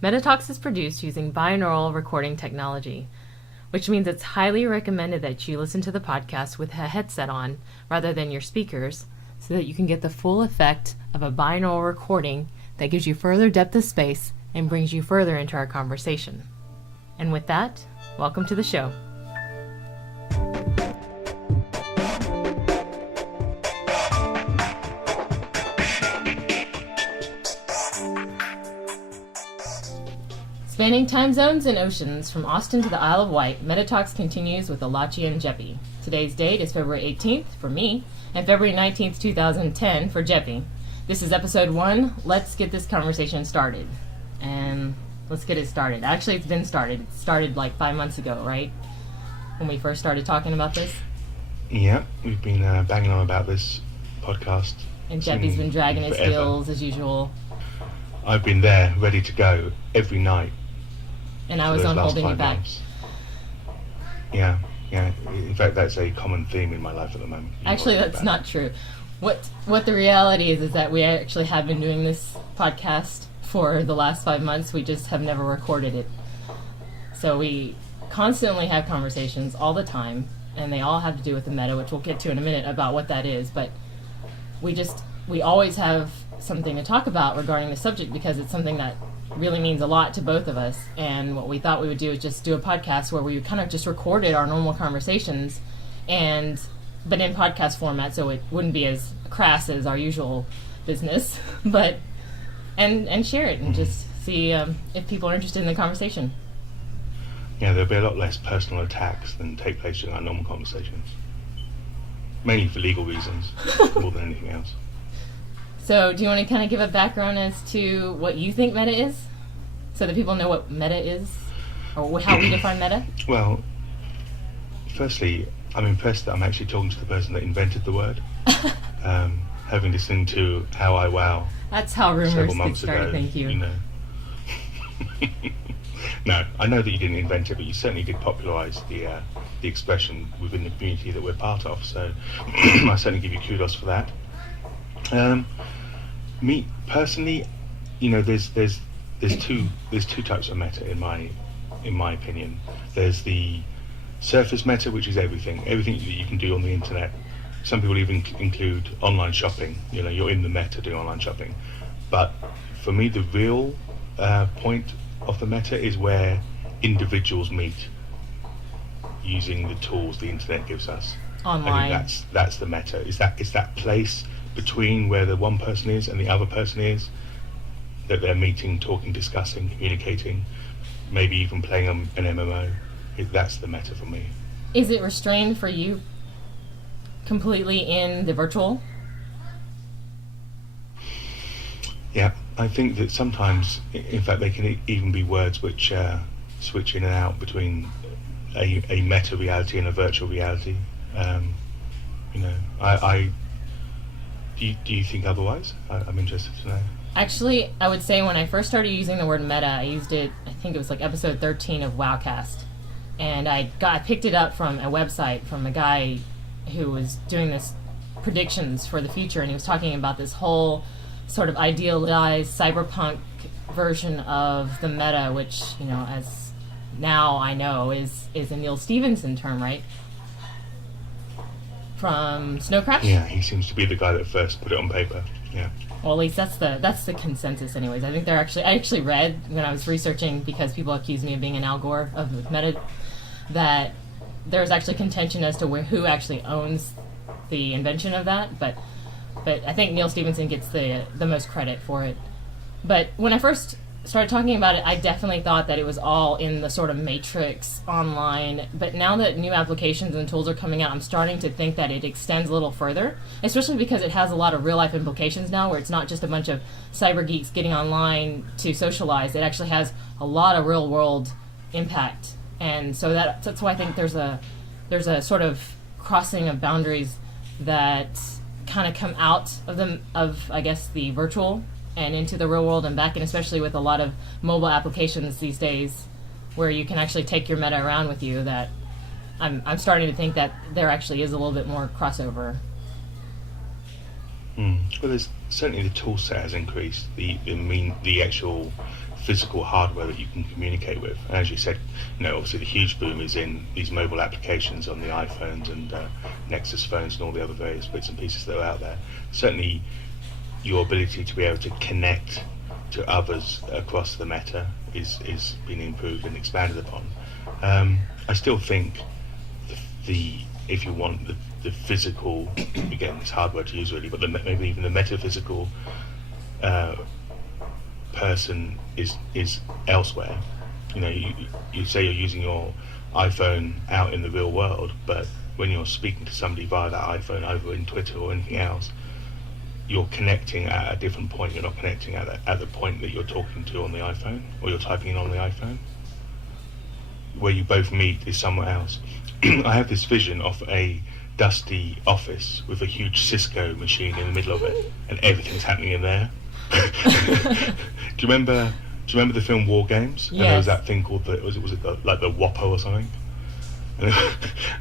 MetaTalks is produced using binaural recording technology, which means it's highly recommended that you listen to the podcast with a headset on rather than your speakers so that you can get the full effect of a binaural recording that gives you further depth of space and brings you further into our conversation. And with that, welcome to the show. Spanning time zones and oceans from Austin to the Isle of Wight, MetaTalks continues with Alachi and Jeppy. Today's date is February 18th for me and February 19th, 2010 for Jeppy. This is episode 1. Let's get this conversation started. And let's get it started. Actually, it's been started. It started like 5 months ago, right? When we first started talking about this. Yeah, we've been banging on about this podcast. And Jeppy's been dragging his heels as usual. I've been there, ready to go every night. And I was on holding you back. Yeah. In fact, that's a common theme in my life at the moment. Actually, that's not true. What the reality is that we actually have been doing this podcast for the last 5 months. We just have never recorded it. So we constantly have conversations all the time, and they all have to do with the meta, which we'll get to in a minute about what that is. But we always have something to talk about regarding the subject because it's something that really means a lot to both of us. And what we thought we would do is just do a podcast where we kind of just recorded our normal conversations, but in podcast format, so it wouldn't be as crass as our usual business, but and share it and just see if people are interested in the conversation. Yeah, there'll be a lot less personal attacks than take place during our normal conversations, mainly for legal reasons more than anything else. So do you want to kind of give a background as to what you think meta is? So that people know what meta is? Or how we define meta? Well, firstly, I'm impressed that I'm actually talking to the person that invented the word. Having listened to How I Wow. That's how rumors get started, thank you. No, I know that you didn't invent it, but you certainly did popularise the expression within the community that we're part of. So I certainly give you kudos for that. Me personally, there's two types of meta in my opinion. There's the surface meta, which is everything that you can do on the internet. Some people even include online shopping. You're in the meta doing online shopping. But for me, the real point of the meta is where individuals meet using the tools the internet gives us. Online. I think that's the meta. Is that place between where the one person is and the other person is, that they're meeting, talking, discussing, communicating, maybe even playing an MMO. That's the meta for me. Is it restrained for you completely in the virtual? Yeah, I think that sometimes, in fact, they can even be words which switch in and out between a meta reality and a virtual reality. Do you think otherwise? I'm interested to know. Actually, I would say when I first started using the word meta, I used it, I think it was like episode 13 of Wowcast. And I picked it up from a website from a guy who was doing this predictions for the future, and he was talking about this whole sort of idealized cyberpunk version of the meta, which, as now I know is a Neil Stephenson term, right? From Snow Crash? Yeah, he seems to be the guy that first put it on paper. Yeah. Well, at least that's the consensus, anyways. I think I actually read when I was researching, because people accuse me of being an Al Gore of meta, that there was actually contention as to who actually owns the invention of that. But I think Neil Stephenson gets the most credit for it. But when I first started talking about it, I definitely thought that it was all in the sort of matrix online. But now that new applications and tools are coming out, I'm starting to think that it extends a little further, especially because it has a lot of real life implications now, where it's not just a bunch of cyber geeks getting online to socialize. It actually has a lot of real world impact. And so that's why I think there's a sort of crossing of boundaries that kind of come out of I guess the virtual and into the real world and back, and especially with a lot of mobile applications these days where you can actually take your meta around with you, that I'm starting to think that there actually is a little bit more crossover. Well, there's certainly the tool set has increased. The actual physical hardware that you can communicate with. And as you said, obviously the huge boom is in these mobile applications on the iPhones and Nexus phones and all the other various bits and pieces that are out there. Certainly your ability to be able to connect to others across the meta is being improved and expanded upon. I still think if you want the physical, again, it's hard word to use really, but maybe even the metaphysical person is elsewhere. You say you're using your iPhone out in the real world, but when you're speaking to somebody via that iPhone over in Twitter or anything else, you're connecting at a different point. You're not connecting at the point that you're talking to on the iPhone or you're typing in on the iPhone. Where you both meet is somewhere else. I have this vision of a dusty office with a huge Cisco machine in the middle of it, and everything's happening in there. Do you remember the film War Games? Yes. And there was that thing called was it like the Whopper or something? And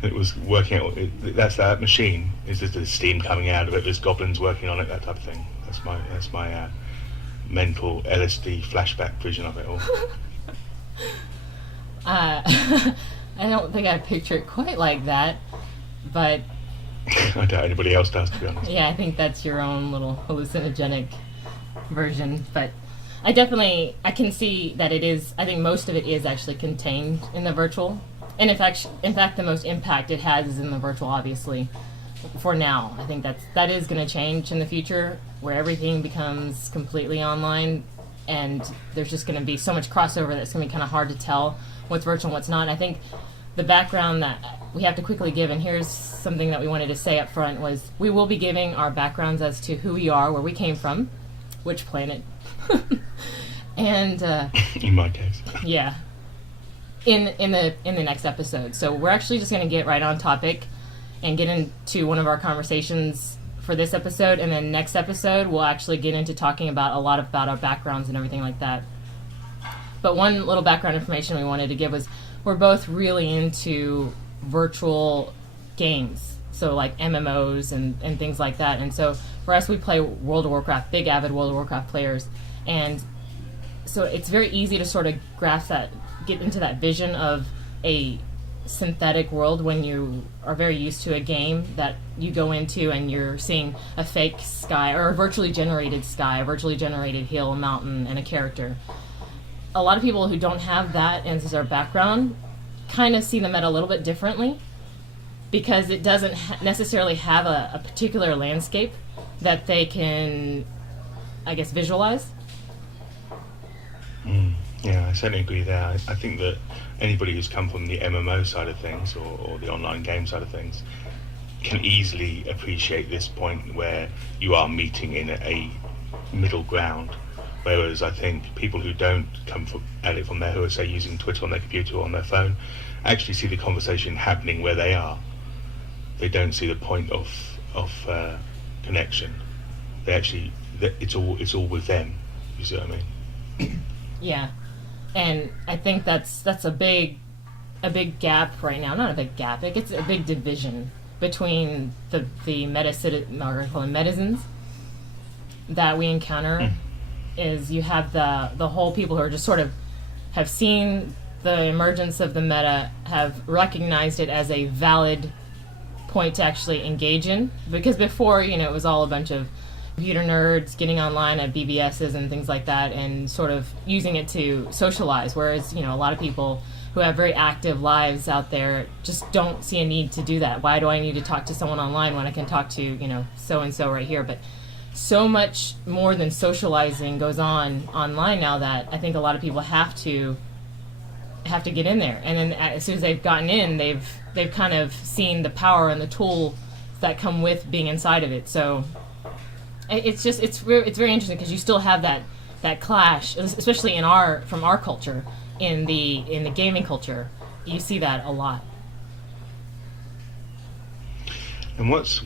it was working out. That machine. Is there steam coming out of it? There's goblins working on it. That type of thing. That's my mental LSD flashback vision of it all. I don't think I picture it quite like that, but I doubt anybody else does, to be honest. yeah, I think that's your own little hallucinogenic version. But I can see that it is. I think most of it is actually contained in the virtual, and in fact, the most impact it has is in the virtual. Obviously, for now, I think that is going to change in the future, where everything becomes completely online, and there's just going to be so much crossover that it's going to be kind of hard to tell what's virtual and what's not. And I think the background that we have to quickly give, and here's something that we wanted to say up front, was we will be giving our backgrounds as to who we are, where we came from, which planet, and in my case, yeah, in the next episode. So we're actually just going to get right on topic and get into one of our conversations for this episode, and then next episode we'll actually get into talking about a lot about our backgrounds and everything like that. But one little background information we wanted to give was we're both really into virtual games, so like MMOs and things like that. And so for us, we play World of Warcraft, big avid World of Warcraft players, and so it's very easy to sort of grasp that, get into that vision of a synthetic world when you are very used to a game that you go into and you're seeing a fake sky or a virtually generated sky, a virtually generated hill, mountain, and a character. A lot of people who don't have that as their background kind of see the meta a little bit differently, because it doesn't necessarily have a particular landscape that they can, I guess, visualize. Yeah, I certainly agree there. I think that anybody who's come from the MMO side of things or the online game side of things can easily appreciate this point where you are meeting in a middle ground. Whereas I think people who don't come at it from there, who are, say, using Twitter on their computer or on their phone, actually see the conversation happening where they are. They don't see the point of connection. They actually, it's all with them. You see what I mean? Yeah, and I think that's a big gap right now. Not a big gap. It's a big division between the netizens that we encounter. Is you have the whole people who are just sort of have seen the emergence of the meta, have recognized it as a valid point to actually engage in, because before, it was all a bunch of computer nerds getting online at BBSs and things like that and sort of using it to socialize, whereas a lot of people who have very active lives out there just don't see a need to do that. Why do I need to talk to someone online when I can talk to so and so right here? But so much more than socializing goes on online now that I think a lot of people have to get in there. And then as soon as they've gotten in, they've kind of seen the power and the tools that come with being inside of it. So it's very interesting, because you still have that clash, especially from our culture, in the gaming culture. You see that a lot. And what's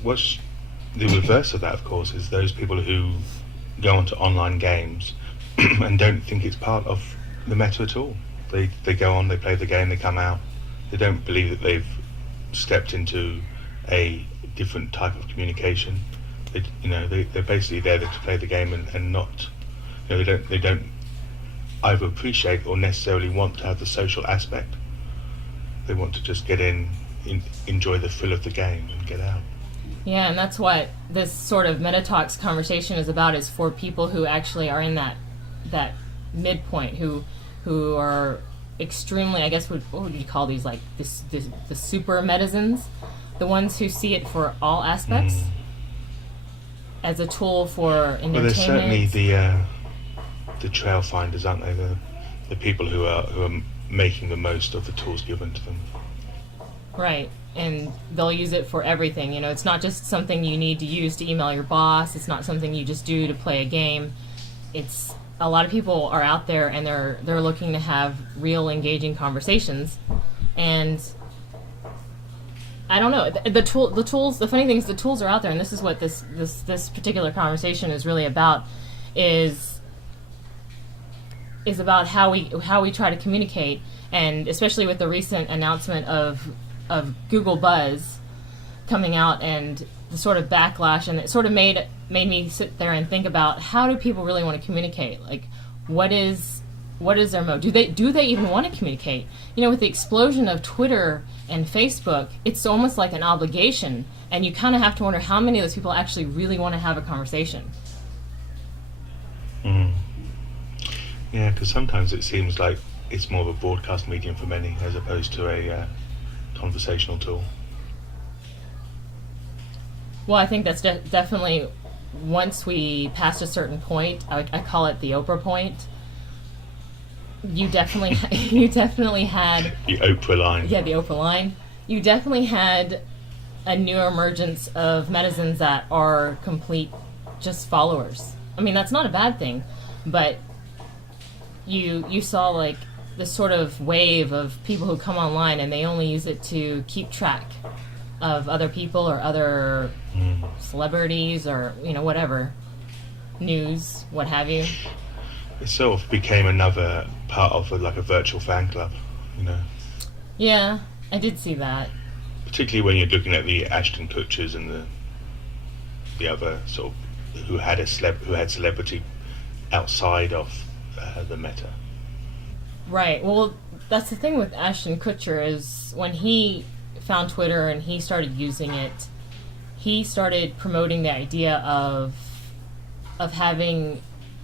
the reverse of that, of course, is those people who go onto online games and don't think it's part of the meta at all. They go on, they play the game, they come out. They don't believe that they've stepped into a different type of communication. They're basically there to play the game and not. They don't either appreciate or necessarily want to have the social aspect. They want to just get in, enjoy the thrill of the game and get out. Yeah, and that's what this sort of MetaTalks conversation is about, is for people who actually are in that midpoint, who are extremely, I guess, what would you call these, like the super netizens, the ones who see it for all aspects as a tool for entertainment. Well, there's certainly the trail finders, aren't they? The people who are making the most of the tools given to them. Right, and they'll use it for everything. You know, it's not just something you need to use to email your boss. It's not something you just do to play a game. It's a lot of people are out there and they're looking to have real engaging conversations, and I don't know, the tools. The funny thing is, the tools are out there, and this is what this particular conversation is really about. Is about how we try to communicate, and especially with the recent announcement of Google Buzz coming out and the sort of backlash, and it sort of made me sit there and think about, how do people really want to communicate? Like, what is their mode? Do they even want to communicate? You know, with the explosion of Twitter and Facebook, it's almost like an obligation, and you kind of have to wonder how many of those people actually really want to have a conversation. Yeah, because sometimes it seems like it's more of a broadcast medium for many as opposed to a conversational tool. Well, I think that's definitely, once we passed a certain point, I call it the Oprah point. You definitely had the Oprah line. Yeah, the Oprah line. You definitely had a new emergence of netizens that are complete just followers. I mean, that's not a bad thing, but you saw like this sort of wave of people who come online and they only use it to keep track of other people or other celebrities or, you know, whatever, news, what have you. It sort of became another part of like a virtual fan club, you know. Yeah, I did see that. Particularly when you're looking at the Ashton Kutchers and the other sort of who had celebrity outside of the meta. Right. Well, that's the thing with Ashton Kutcher, is when he found Twitter and he started using it, he started promoting the idea of having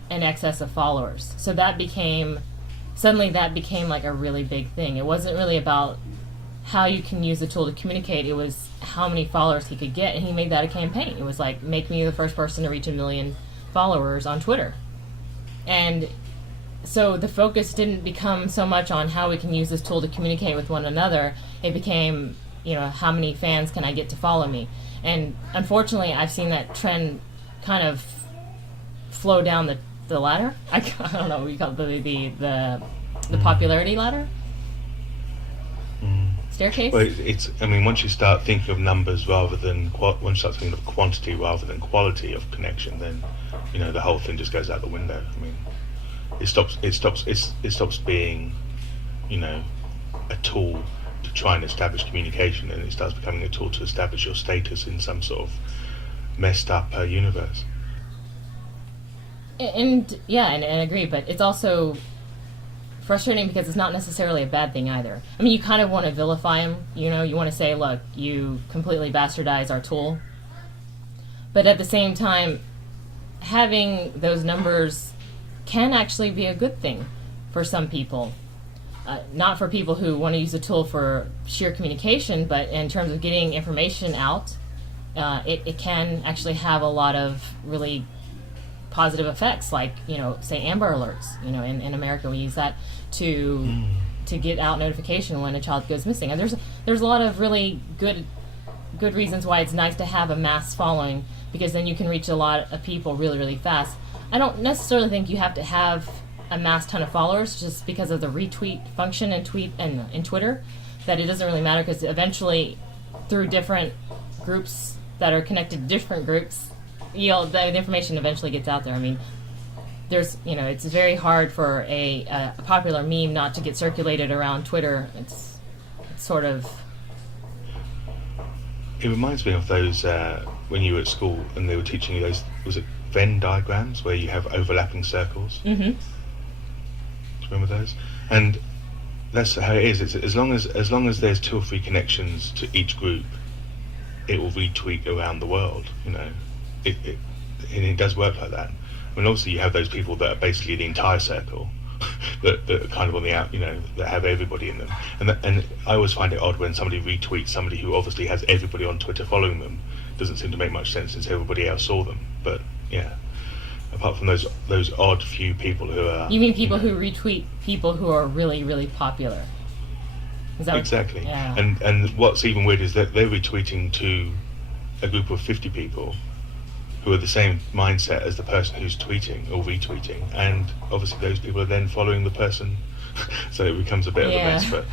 an excess of followers. So that became like a really big thing. It wasn't really about how you can use the tool to communicate. It was how many followers he could get, and he made that a campaign. It was like, make me the first person to reach 1 million followers on Twitter. And so the focus didn't become so much on how we can use this tool to communicate with one another. It became, you know, how many fans can I get to follow me? And unfortunately, I've seen that trend kind of flow down the ladder. I don't know what you call it, the popularity ladder? Staircase? Well, it's. I mean, once you start thinking of numbers rather than once you start thinking of quantity rather than quality of connection, then, you know, the whole thing just goes out the window. I mean, it stops being, you know, a tool to try and establish communication, and it starts becoming a tool to establish your status in some sort of messed up universe. And yeah, and I agree, but it's also frustrating because it's not necessarily a bad thing either. I mean, you kind of want to vilify him, you know, you want to say, look, you completely bastardize our tool. But at the same time, having those numbers can actually be a good thing for some people. Not for people who want to use the tool for sheer communication, but in terms of getting information out, it can actually have a lot of really positive effects, like, you know, say Amber Alerts. You know, in America we use that to get out notification when a child goes missing. And there's a lot of really good reasons why it's nice to have a mass following, because then you can reach a lot of people really, really fast. I don't necessarily think you have to have a mass ton of followers just because of the retweet function in Twitter, that it doesn't really matter, because eventually through different groups that are connected to different groups, you know, the information eventually gets out there. I mean, there's, you know, it's very hard for a popular meme not to get circulated around Twitter. It's sort of... It reminds me of those when you were at school and they were teaching you those, was it Venn diagrams, where you have overlapping circles? Mm-hmm. Do you remember those? And that's how it is. It's as long as there's 2 or 3 connections to each group, it will retweet around the world. You know, and it does work like that. I mean, obviously you have those people that are basically the entire circle, that are kind of on the out, you know, that have everybody in them. And I always find it odd when somebody retweets somebody who obviously has everybody on Twitter following them. Doesn't seem to make much sense since everybody else saw them. But yeah, apart from those odd few people who are. You mean people who retweet people who are really, really popular? Is that exactly? Yeah. And what's even weird is that they're retweeting to a group of 50 people who are the same mindset as the person who's tweeting or retweeting, and obviously those people are then following the person, so it becomes a bit of a mess. But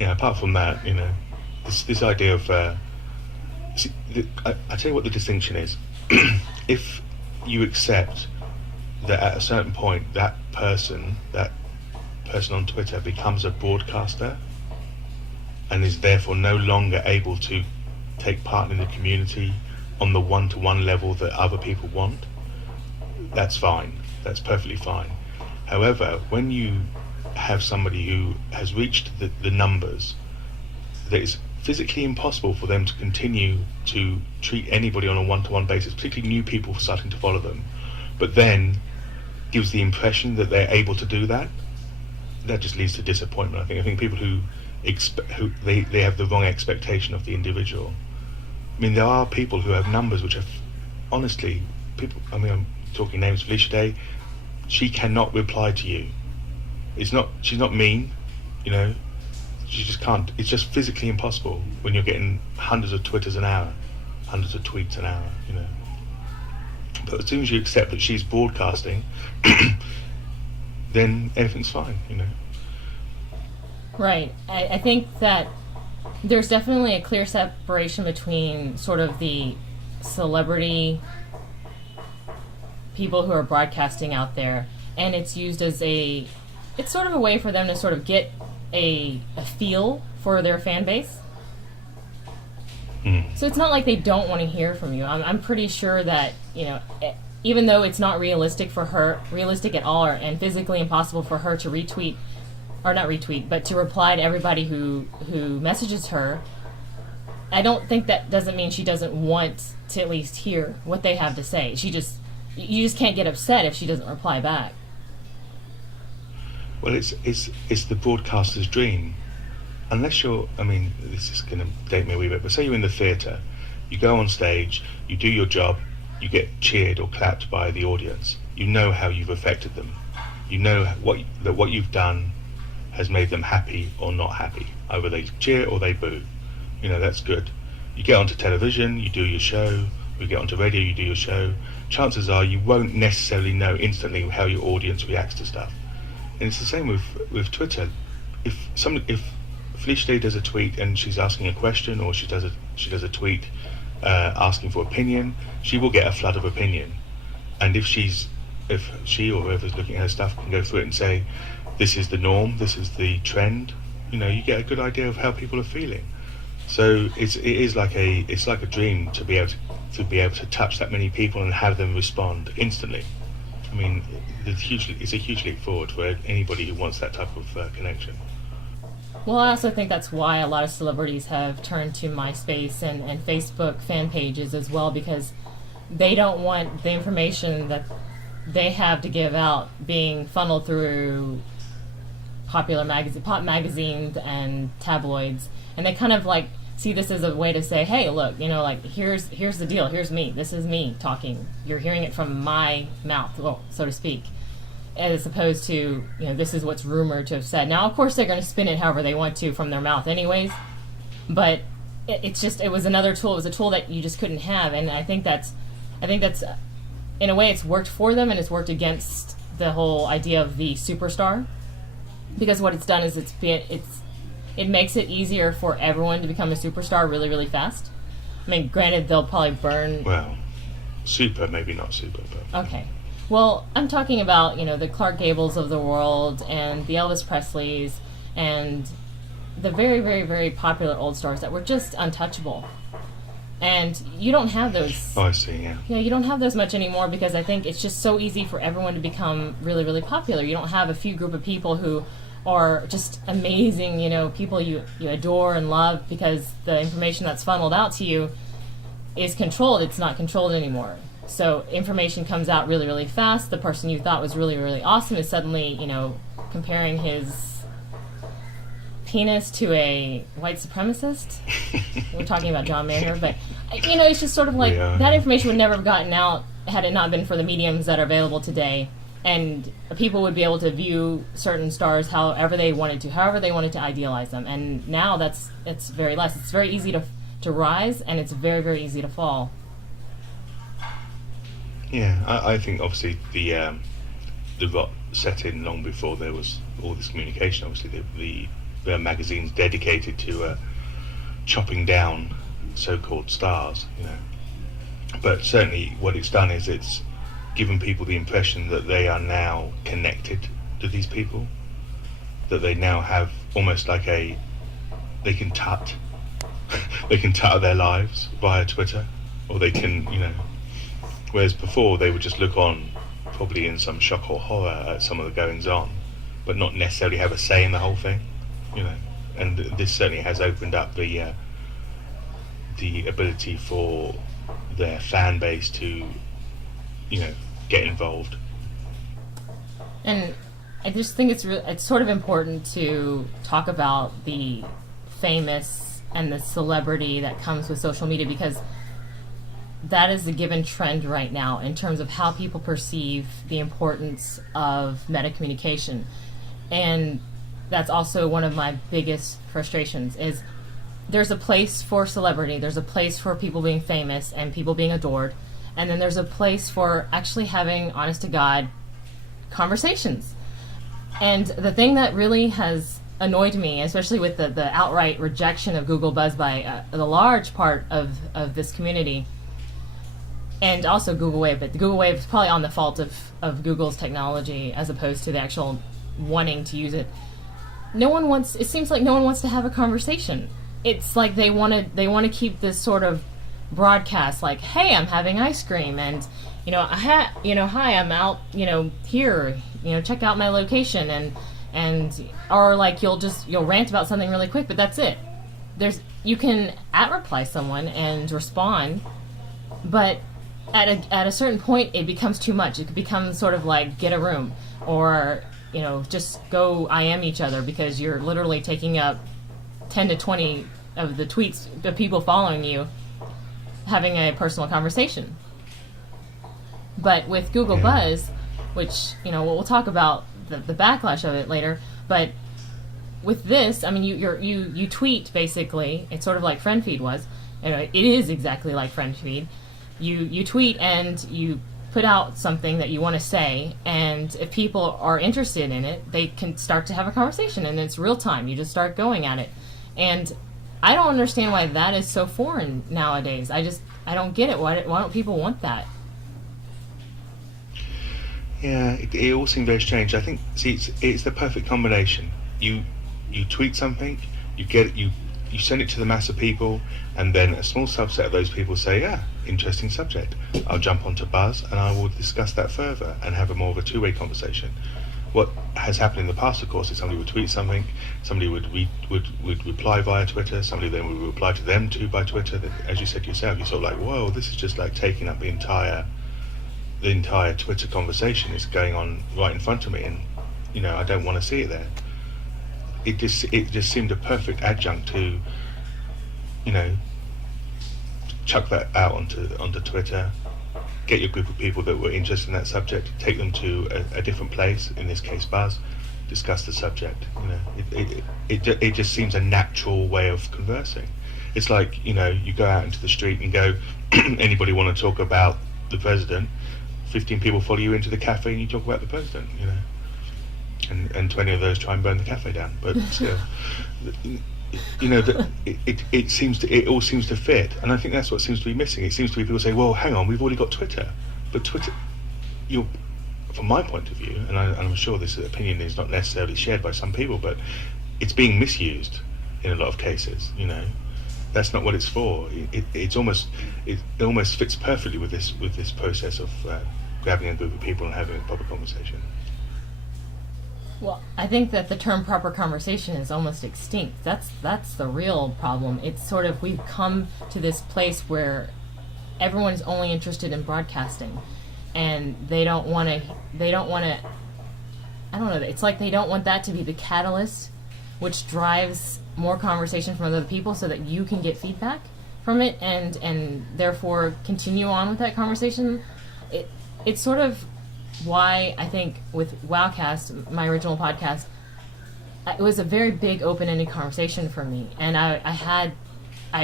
yeah, apart from that, you know, this idea of I tell you what the distinction is. If you accept that at a certain point that person on Twitter becomes a broadcaster and is therefore no longer able to take part in the community on the one-to-one level that other people want, that's fine. That's perfectly fine. However, when you have somebody who has reached the numbers that it's physically impossible for them to continue to treat anybody on a one-to-one basis, particularly new people starting to follow them, but then gives the impression that they're able to do that, that just leads to disappointment. I think people who they have the wrong expectation of the individual. I mean, there are people who have numbers which are, honestly, people. I mean, I'm talking names. Felicia Day, she cannot reply to you. She's not mean, you know. She just can't. It's just physically impossible when you're getting hundreds of Twitters an hour, hundreds of tweets an hour, you know. But as soon as you accept that she's broadcasting, then everything's fine, you know. Right. I think that there's definitely a clear separation between sort of the celebrity people who are broadcasting out there, and it's used as it's sort of a way for them to sort of get a feel for their fan base. So it's not like they don't want to hear from you. I'm pretty sure that, you know, even though it's not realistic at all, and physically impossible for her to retweet, or not retweet, but to reply to everybody who messages her, I don't think that doesn't mean she doesn't want to at least hear what they have to say. You just can't get upset if she doesn't reply back. Well, it's the broadcaster's dream. Unless I mean, this is going to date me a wee bit, but say you're in the theatre, you go on stage, you do your job, you get cheered or clapped by the audience. You know how you've affected them. You know what you've done has made them happy or not happy. Either they cheer or they boo. You know, that's good. You get onto television, you do your show. You get onto radio, you do your show. Chances are you won't necessarily know instantly how your audience reacts to stuff. And it's the same with Twitter. If Felicia Day does a tweet and she's asking a question, or she does a tweet asking for opinion, she will get a flood of opinion. And if she or whoever's looking at her stuff can go through it and say, this is the norm, this is the trend, you know, you get a good idea of how people are feeling. So it's like a dream to be able to touch that many people and have them respond instantly. I mean, it's a huge leap forward for anybody who wants that type of connection. Well, I also think that's why a lot of celebrities have turned to MySpace and Facebook fan pages as well, because they don't want the information that they have to give out being funneled through pop magazines and tabloids, and they kind of like see this as a way to say, hey, look, you know, like here's the deal, here's me, this is me talking, you're hearing it from my mouth, well, so to speak, as opposed to, you know, this is what's rumored to have said. Now, of course, they're going to spin it however they want to from their mouth anyways, but it was another tool. It was a tool that you just couldn't have, and I think that's in a way it's worked for them, and it's worked against the whole idea of the superstar, because what it's done is it makes it easier for everyone to become a superstar really, really fast. I mean, granted, they'll probably burn. Well, maybe not super, but okay. Well, I'm talking about, you know, the Clark Gables of the world and the Elvis Presleys and the very, very, very popular old stars that were just untouchable. And you don't have those. Oh, I see. Yeah. Yeah, you don't have those much anymore because I think it's just so easy for everyone to become really, really popular. You don't have a few group of people who are just amazing, people you adore and love, because the information that's funneled out to you is controlled. It's not controlled anymore. So information comes out really, really fast. The person you thought was really, really awesome is suddenly, comparing his penis to a white supremacist. We're talking about John Mayer, but it's just sort of like that information would never have gotten out had it not been for the mediums that are available today, and people would be able to view certain stars however they wanted to idealize them. And now it's very less. It's very easy to rise, and it's very, very easy to fall. Yeah, I think obviously the rot set in long before there was all this communication. Obviously, there are magazines dedicated to chopping down so-called stars, But certainly, what it's done is it's given people the impression that they are now connected to these people, that they now have almost like they can tut their lives via Twitter, or they can, whereas before they would just look on, probably in some shock or horror at some of the goings on, but not necessarily have a say in the whole thing, And this certainly has opened up the ability for their fan base to, get involved. And I just think it's sort of important to talk about the famous and the celebrity that comes with social media, because that is a given trend right now in terms of how people perceive the importance of meta communication. And that's also one of my biggest frustrations is there's a place for celebrity, there's a place for people being famous and people being adored, and then there's a place for actually having honest-to-God conversations. And the thing that really has annoyed me, especially with the outright rejection of Google Buzz by the large part of this community, and also Google Wave, but the Google Wave is probably on the fault of Google's technology as opposed to the actual wanting to use it. It seems like no one wants to have a conversation. It's like they want to keep this sort of broadcast, like, hey, I'm having ice cream, and hi, I'm out, here, check out my location, and or like you'll rant about something really quick, but that's it. You can @reply someone and respond, but at a certain point it becomes too much. It becomes sort of like get a room, or just go IM each other, because you're literally taking up 10 to 20 of the tweets of people following you having a personal conversation. But with Google Buzz, which, we'll talk about the backlash of it later, but with this, I mean, you tweet, basically. It's sort of like Friend Feed was. It is exactly like Friend Feed. You tweet and you put out something that you want to say, and if people are interested in it, they can start to have a conversation, and it's real time. You just start going at it. And I don't understand why that is so foreign nowadays. I don't get it. Why don't people want that? Yeah, it all seemed very strange. I think, it's the perfect combination. You tweet something, you send it to the mass of people, and then a small subset of those people say, yeah, interesting subject. I'll jump onto Buzz and I will discuss that further and have a more of a two-way conversation. What has happened in the past, of course, is somebody would tweet something, somebody would reply via Twitter, somebody then would reply to them too by Twitter. As you said yourself, you're sort of like, whoa, this is just like taking up the entire Twitter conversation is going on right in front of me, and I don't want to see it there. It just seemed a perfect adjunct to chuck that out onto Twitter, get your group of people that were interested in that subject, take them to a different place, in this case Buzz, discuss the subject. It just seems a natural way of conversing. It's like, you go out into the street and go, anybody want to talk about the president? 15 people follow you into the cafe and you talk about the president, and 20 of those try and burn the cafe down. But still, it all seems to fit, and I think that's what seems to be missing. It seems to be people say, well, hang on, we've already got Twitter, but Twitter, from my point of view, and I'm sure this opinion is not necessarily shared by some people, but it's being misused in a lot of cases. that's not what it's for. It almost fits perfectly with this process of grabbing a group of people and having a proper conversation. Well, I think that the term proper conversation is almost extinct. That's the real problem. It's sort of, we've come to this place where everyone is only interested in broadcasting, and they don't want to, I don't know, it's like they don't want that to be the catalyst which drives more conversation from other people so that you can get feedback from it and therefore continue on with that conversation. It's sort of why I think with Wowcast, my original podcast, it was a very big open-ended conversation for me, and I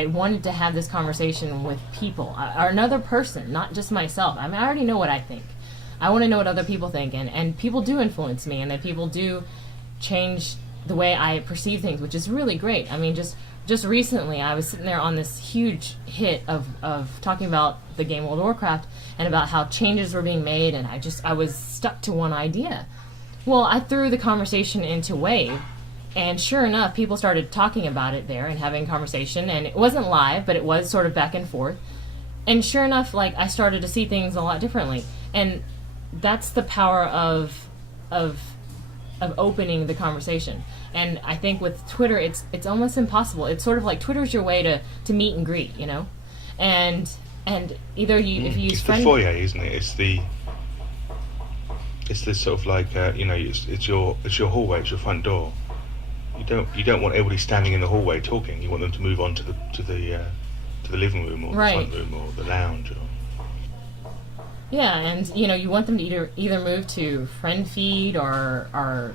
wanted to have this conversation with people, or another person, not just myself. I mean, I already know what I think. I want to know what other people think, and people do influence me, and that people do change the way I perceive things, which is really great. I mean, just recently, I was sitting there on this huge hit of talking about the game World of Warcraft and about how changes were being made, and I was stuck to one idea. Well, I threw the conversation into Wave, and sure enough, people started talking about it there and having conversation, and it wasn't live, but it was sort of back and forth. And sure enough, like, I started to see things a lot differently. And that's the power of opening the conversation. And I think with Twitter, it's almost impossible. It's sort of like Twitter's your way to meet and greet, you know? And either if you use it's the foyer, isn't it? It's this sort of like it's your hallway, it's your front door. You don't want everybody standing in the hallway talking. You want them to move on to the living room or the front room or the lounge. Yeah, and you want them to either move to friend feed or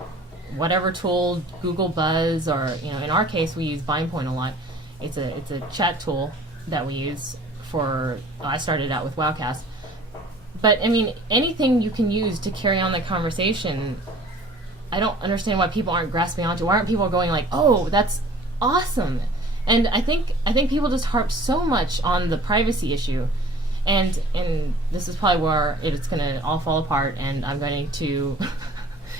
whatever tool, Google Buzz, or in our case we use BindPoint a lot. It's a chat tool that we use I started out with Wowcast. But I mean, anything you can use to carry on the conversation, I don't understand why people aren't grasping onto. Why aren't people going like, "Oh, that's awesome"? And I think people just harp so much on the privacy issue, and this is probably where it's going to all fall apart. And I'm going to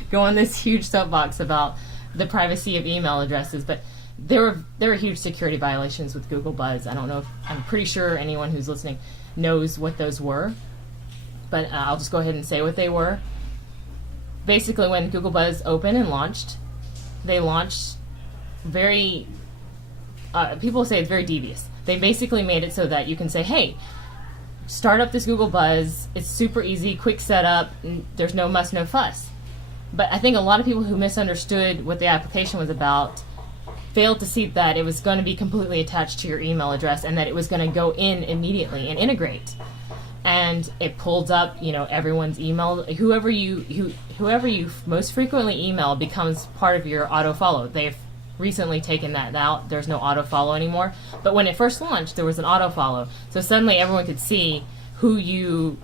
go on this huge soapbox about the privacy of email addresses, but there were huge security violations with Google Buzz. I'm pretty sure anyone who's listening knows what those were, but I'll just go ahead and say what they were. Basically, when Google Buzz opened and launched, they launched very, people say it's very devious. They basically made it so that you can say, hey, start up this Google Buzz, it's super easy, quick setup, there's no muss, no fuss. But I think a lot of people who misunderstood what the application was about failed to see that it was going to be completely attached to your email address and that it was going to go in immediately and integrate. And it pulled up, everyone's email. Whoever you most frequently email becomes part of your auto follow. They've recently taken that out. There's no auto follow anymore. But when it first launched, there was an auto follow. So suddenly everyone could see who you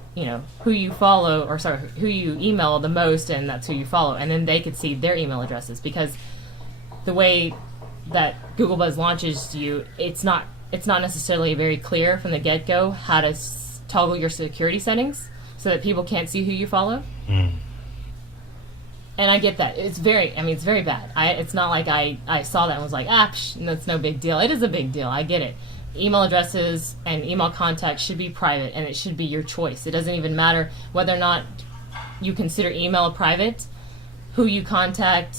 follow, or sorry, who you email the most, and that's who you follow. And then they could see their email addresses, because the way that Google Buzz launches you, it's not necessarily very clear from the get-go how to toggle your security settings so that people can't see who you follow. And I get that. It's very bad. It's not like I saw that and was like, that's no big deal. It is a big deal. I get it. Email addresses and email contacts should be private, and it should be your choice. It doesn't even matter whether or not you consider email private. Who you contact,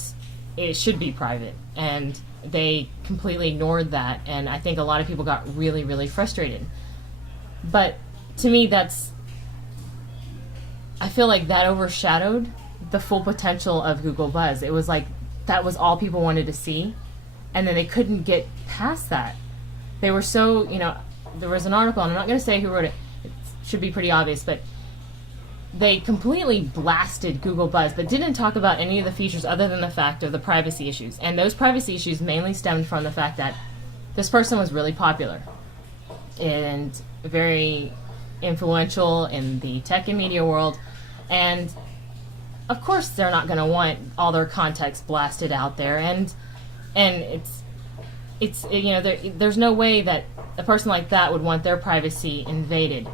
it should be private. And they completely ignored that, and I think a lot of people got really, really frustrated. But to me, I feel like that overshadowed the full potential of Google Buzz. It was like that was all people wanted to see, and then they couldn't get past that. They were so, there was an article, and I'm not going to say who wrote it. It should be pretty obvious, but they completely blasted Google Buzz, but didn't talk about any of the features other than the fact of the privacy issues. And those privacy issues mainly stemmed from the fact that this person was really popular and very influential in the tech and media world. And of course they're not going to want all their contacts blasted out there. And it's there's no way that a person like that would want their privacy invaded.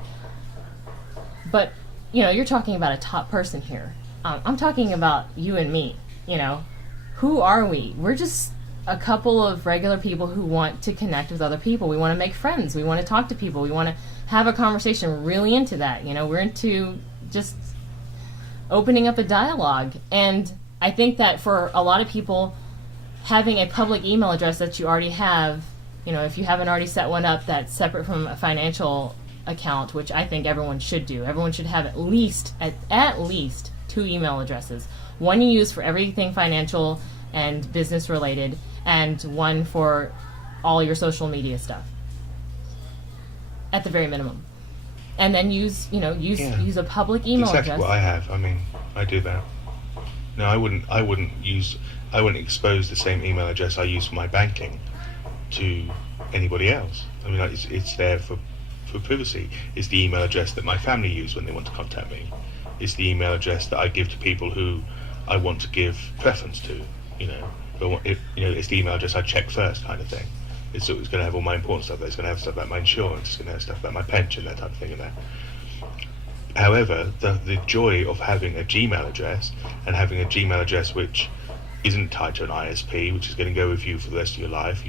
But you're talking about a top person here. I'm talking about you and me. Who are we? We're just a couple of regular people who want to connect with other people. We want to make friends. We want to talk to people. We want to have a conversation. We're really into that. We're into just opening up a dialogue. And I think that for a lot of people, having a public email address that you already have, if you haven't already set one up that's separate from a financial account, which I think everyone should do. Everyone should have at least 2 email addresses. One you use for everything financial and business related, and one for all your social media stuff. At the very minimum. And then use a public email address. Exactly what I have. I mean, I do that. No, I wouldn't expose the same email address I use for my banking to anybody else. I mean, it's there for privacy. It's the email address that my family use when they want to contact me. It's the email address that I give to people who I want to give preference to. It's the email address I check first, kind of thing. It's going to have all my important stuff there. It's going to have stuff about my insurance. It's going to have stuff about my pension, that type of thing in there. However, the joy of having a Gmail address, and having a Gmail address which isn't tied to an ISP, which is going to go with you for the rest of your life,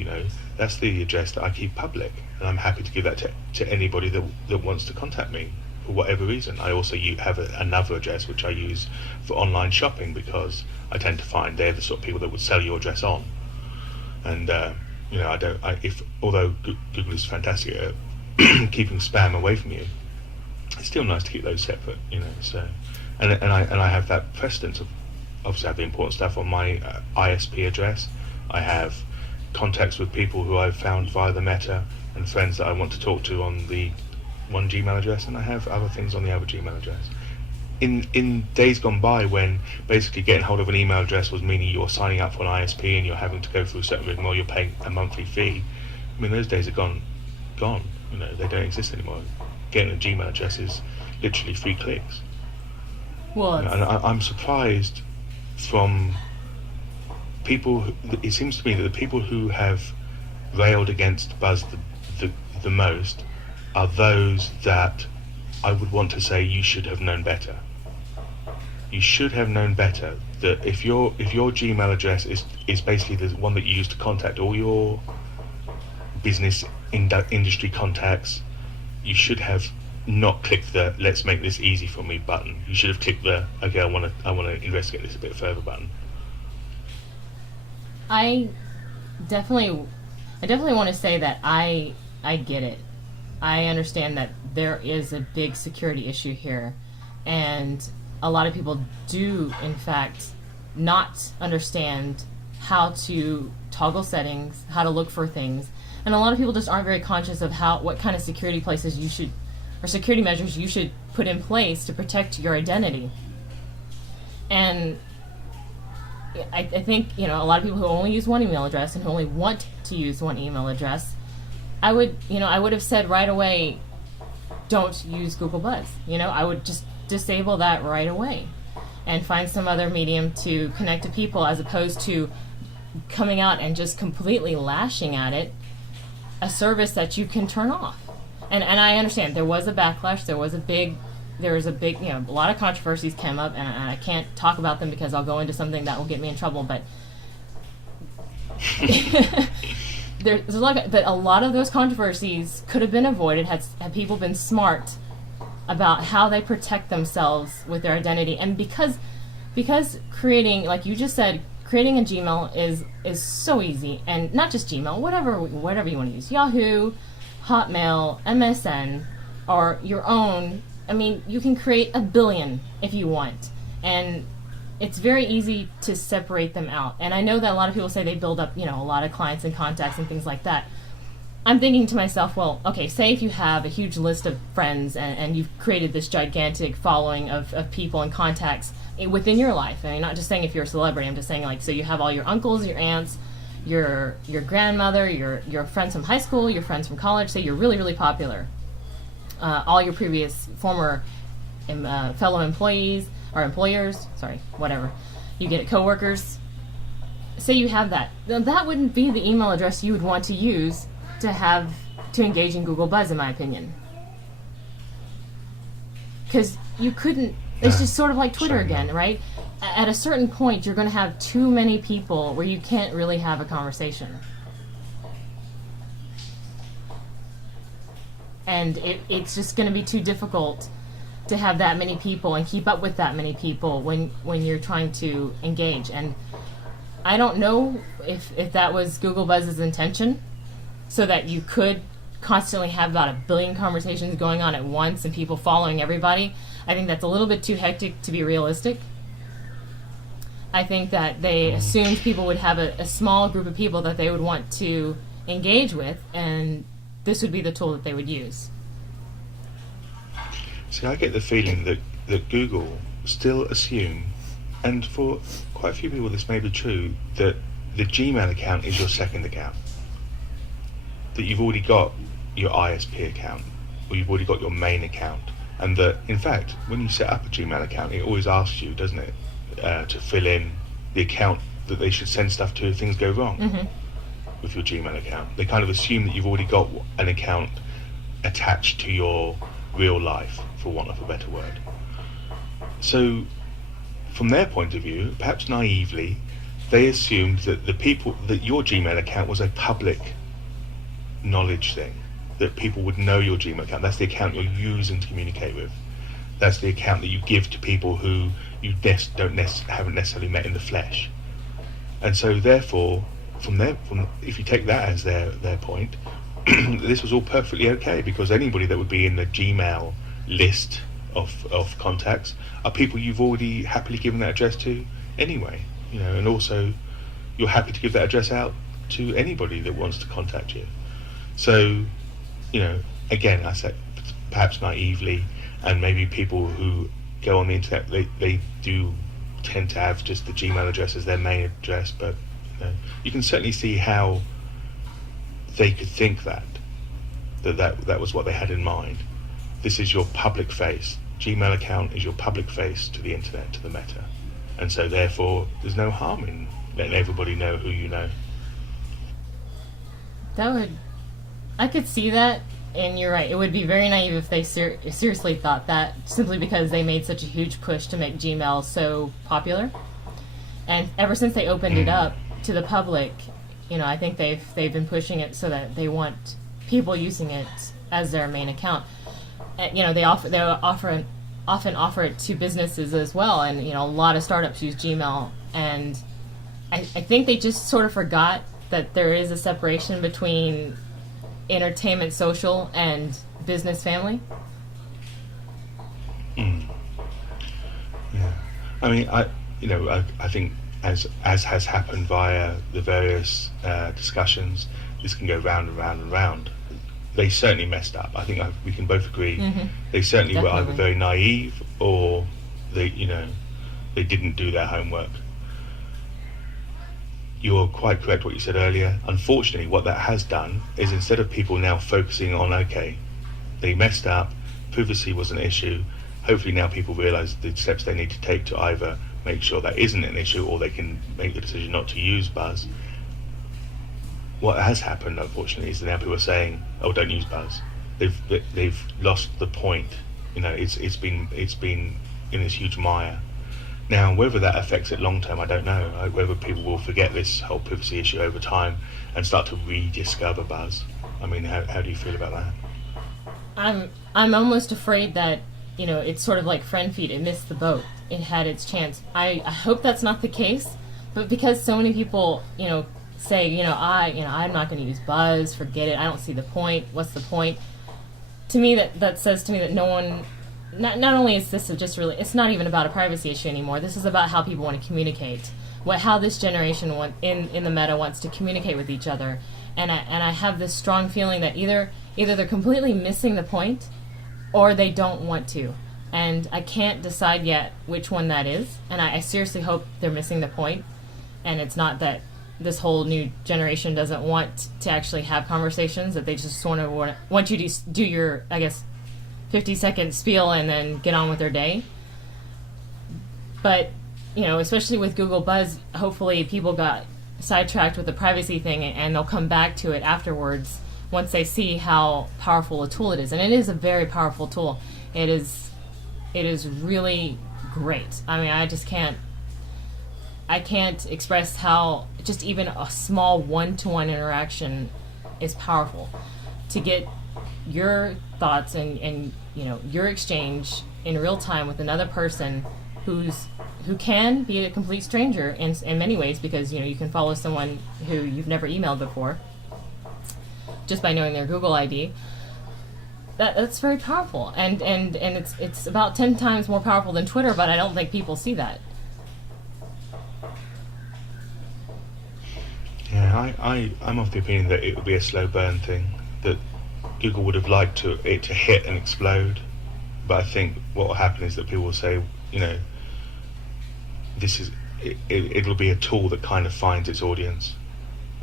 that's the address that I keep public. And I'm happy to give that to anybody that wants to contact me for whatever reason. I also have another address which I use for online shopping, because I tend to find they're the sort of people that would sell your address on. And although Google is fantastic at keeping spam away from you, it's still nice to keep those separate. So, and I have that precedence of, obviously I have the important stuff on my ISP address. I have contacts with people who I've found via the Meta, and friends that I want to talk to on the one Gmail address, and I have other things on the other Gmail address. In days gone by, when basically getting hold of an email address was meaning you're signing up for an ISP and you're having to go through a certain rigmarole, you're paying a monthly fee. I mean, those days are gone. They don't exist anymore. Getting a Gmail address is literally 3 clicks. Well, and I'm surprised from people. It seems to me that the people who have railed against Buzz the most are those that I would want to say you should have known better. You should have known better that if your Gmail address is basically the one that you use to contact all your business industry contacts, you should have not clicked the "let's make this easy for me" button. You should have clicked the "okay, I want to investigate this a bit further" button. I definitely want to say that I get it. I understand that there is a big security issue here, and a lot of people do, in fact, not understand how to toggle settings, how to look for things, and a lot of people just aren't very conscious of what kind of security security measures you should put in place to protect your identity. And I think a lot of people who only use one email address and who only want to use one email address, I would have said right away, don't use Google Buzz. I would just disable that right away and find some other medium to connect to people, as opposed to coming out and just completely lashing at it, a service that you can turn off. And I understand there was a backlash, there was a big, a lot of controversies came up, and I can't talk about them because I'll go into something that will get me in trouble, but there's a lot of those controversies could have been avoided had people been smart about how they protect themselves with their identity. And because creating, like you just said, creating a Gmail is so easy, and not just Gmail, whatever you want to use, Yahoo, Hotmail, MSN, or your own. I mean, you can create a billion if you want, and it's very easy to separate them out. And I know that a lot of people say they build up, a lot of clients and contacts and things like that. I'm thinking to myself, well, okay, say if you have a huge list of friends and you've created this gigantic following of people and contacts within your life. I mean, not just saying if you're a celebrity, I'm just saying, like, so you have all your uncles, your aunts, your grandmother, your friends from high school, your friends from college. Say you're really, really popular. All your previous former fellow employees or employers, whatever. You get it, coworkers. Say you have that. Now, that wouldn't be the email address you would want to use to engage in Google Buzz, in my opinion. Because you couldn't. It's just sort of like Twitter again, right? at a certain point, you're going to have too many people where you can't really have a conversation. And it's just going to be too difficult to have that many people and keep up with that many people when you're trying to engage. And I don't know if that was Google Buzz's intention, so that you could constantly have about 1 billion conversations going on at once and people following everybody. I think that's a little bit too hectic to be realistic. I think that they assumed people would have a small group of people that they would want to engage with, and this would be the tool that they would use. See, I get the feeling that Google still assume, and for quite a few people this may be true, that the Gmail account is your second account. That you've already got your ISP account, or you've already got your main account. And that, in fact, when you set up a Gmail account, it always asks you, doesn't it, to fill in the account that they should send stuff to if things go wrong with your Gmail account. They kind of assume that you've already got an account attached to your real life, for want of a better word. So, from their point of view, perhaps naively, they assumed that that your Gmail account was a public knowledge thing, that people would know your Gmail account. That's the account you're using to communicate with. That's the account that you give to people who you haven't necessarily met in the flesh. And so, therefore, if you take that as their point, this was all perfectly okay, because anybody that would be in the Gmail list of contacts are people you've already happily given that address to anyway. And also you're happy to give that address out to anybody that wants to contact you. So, again, I said perhaps naively, and maybe people who go on the internet, they do tend to have just the Gmail address as their main address, but you can certainly see how they could think that was what they had in mind. This is your public face. Gmail account is your public face to the internet, to the meta. And so therefore there's no harm in letting everybody know who you know. I could see that, and you're right. It would be very naive if they seriously thought that, simply because they made such a huge push to make Gmail so popular. And ever since they opened it up to the public, I think they've been pushing it so that they want people using it as their main account. They often offer it to businesses as well, and a lot of startups use Gmail, and I think they just sort of forgot that there is a separation between entertainment, social, and business, family. Yeah. I mean, I think as has happened via the various discussions, this can go round and round and round. They certainly messed up. I think we can both agree. They certainly were either very naive, or they didn't do their homework. You're quite correct what you said earlier. Unfortunately, what that has done is, instead of people now focusing on, okay, they messed up, privacy was an issue, hopefully now people realise the steps they need to take to either make sure that isn't an issue, or they can make the decision not to use Buzz. What has happened, unfortunately, is that now people are saying, "Oh, don't use Buzz." They've lost the point. It's been in this huge mire. Now, whether that affects it long term, I don't know. Whether people will forget this whole privacy issue over time and start to rediscover Buzz. I mean, how do you feel about that? I'm almost afraid that it's sort of like Friend Feed. It missed the boat. It had its chance. I hope that's not the case, but because so many people say I'm not going to use Buzz. Forget it. I don't see the point. What's the point? To me, that says to me that no one. Not only is this just really, it's not even about a privacy issue anymore. This is about how people want to communicate, how this generation in the meta wants to communicate with each other, and I have this strong feeling that either they're completely missing the point, or they don't want to, and I can't decide yet which one that is. And I seriously hope they're missing the point, and it's not that this whole new generation doesn't want to actually have conversations, that they just want you to do your, 50-second spiel and then get on with their day. But, especially with Google Buzz, hopefully people got sidetracked with the privacy thing, and they'll come back to it afterwards once they see how powerful a tool it is. And it is a very powerful tool. It is really great. I mean, I just can't I can't express how just even a small one-to-one interaction is powerful to get your thoughts and your exchange in real time with another person who can be a complete stranger in many ways, because you can follow someone who you've never emailed before just by knowing their Google ID. That's very powerful, and it's about 10 times more powerful than Twitter, but I don't think people see that. Yeah, I'm of the opinion that it would be a slow burn thing, that Google would have liked it to hit and explode, but I think what will happen is that people will say, it'll be a tool that kind of finds its audience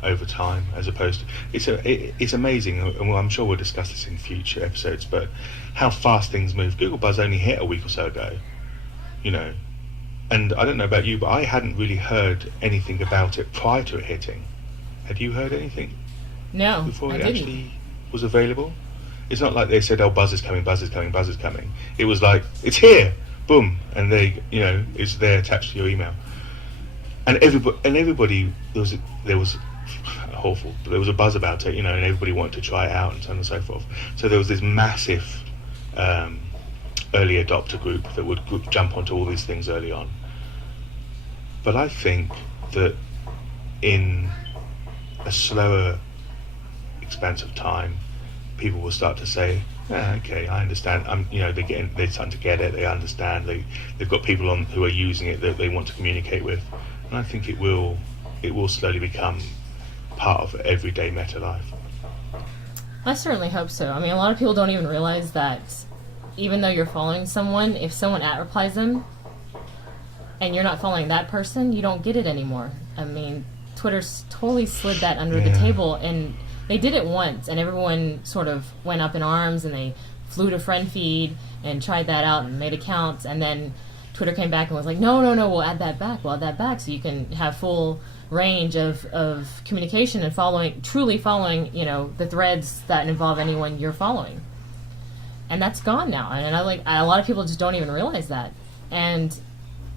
over time, as opposed to it's amazing, and I'm sure we'll discuss this in future episodes, but how fast things move. Google Buzz only hit a week or so ago, and I don't know about you, but I hadn't really heard anything about it prior to it hitting. Had you heard anything? No, before I it didn't. Actually was available? It's not like they said, "Oh, Buzz is coming, Buzz is coming, Buzz is coming." It was like, "It's here, boom," and it's there attached to your email. And everybody, there was awful, but there was a buzz about it, and everybody wanted to try it out and so on and so forth. So there was this massive early adopter group that would jump onto all these things early on. But I think that in a slower expanse of time, people will start to say, okay, I understand. They're starting to get it. They understand. They've got people who are using it that they want to communicate with, and I think it will slowly become part of everyday meta life. I certainly hope so. I mean, a lot of people don't even realize that even though you're following someone, if someone @replies them and you're not following that person, you don't get it anymore. I mean, Twitter's totally slid that under the table, and they did it once, and everyone sort of went up in arms, and they flew to friend feed and tried that out and made accounts, and then Twitter came back and was like, no, we'll add that back, so you can have full range of communication and truly following, the threads that involve anyone you're following. And that's gone now, and a lot of people just don't even realize that, and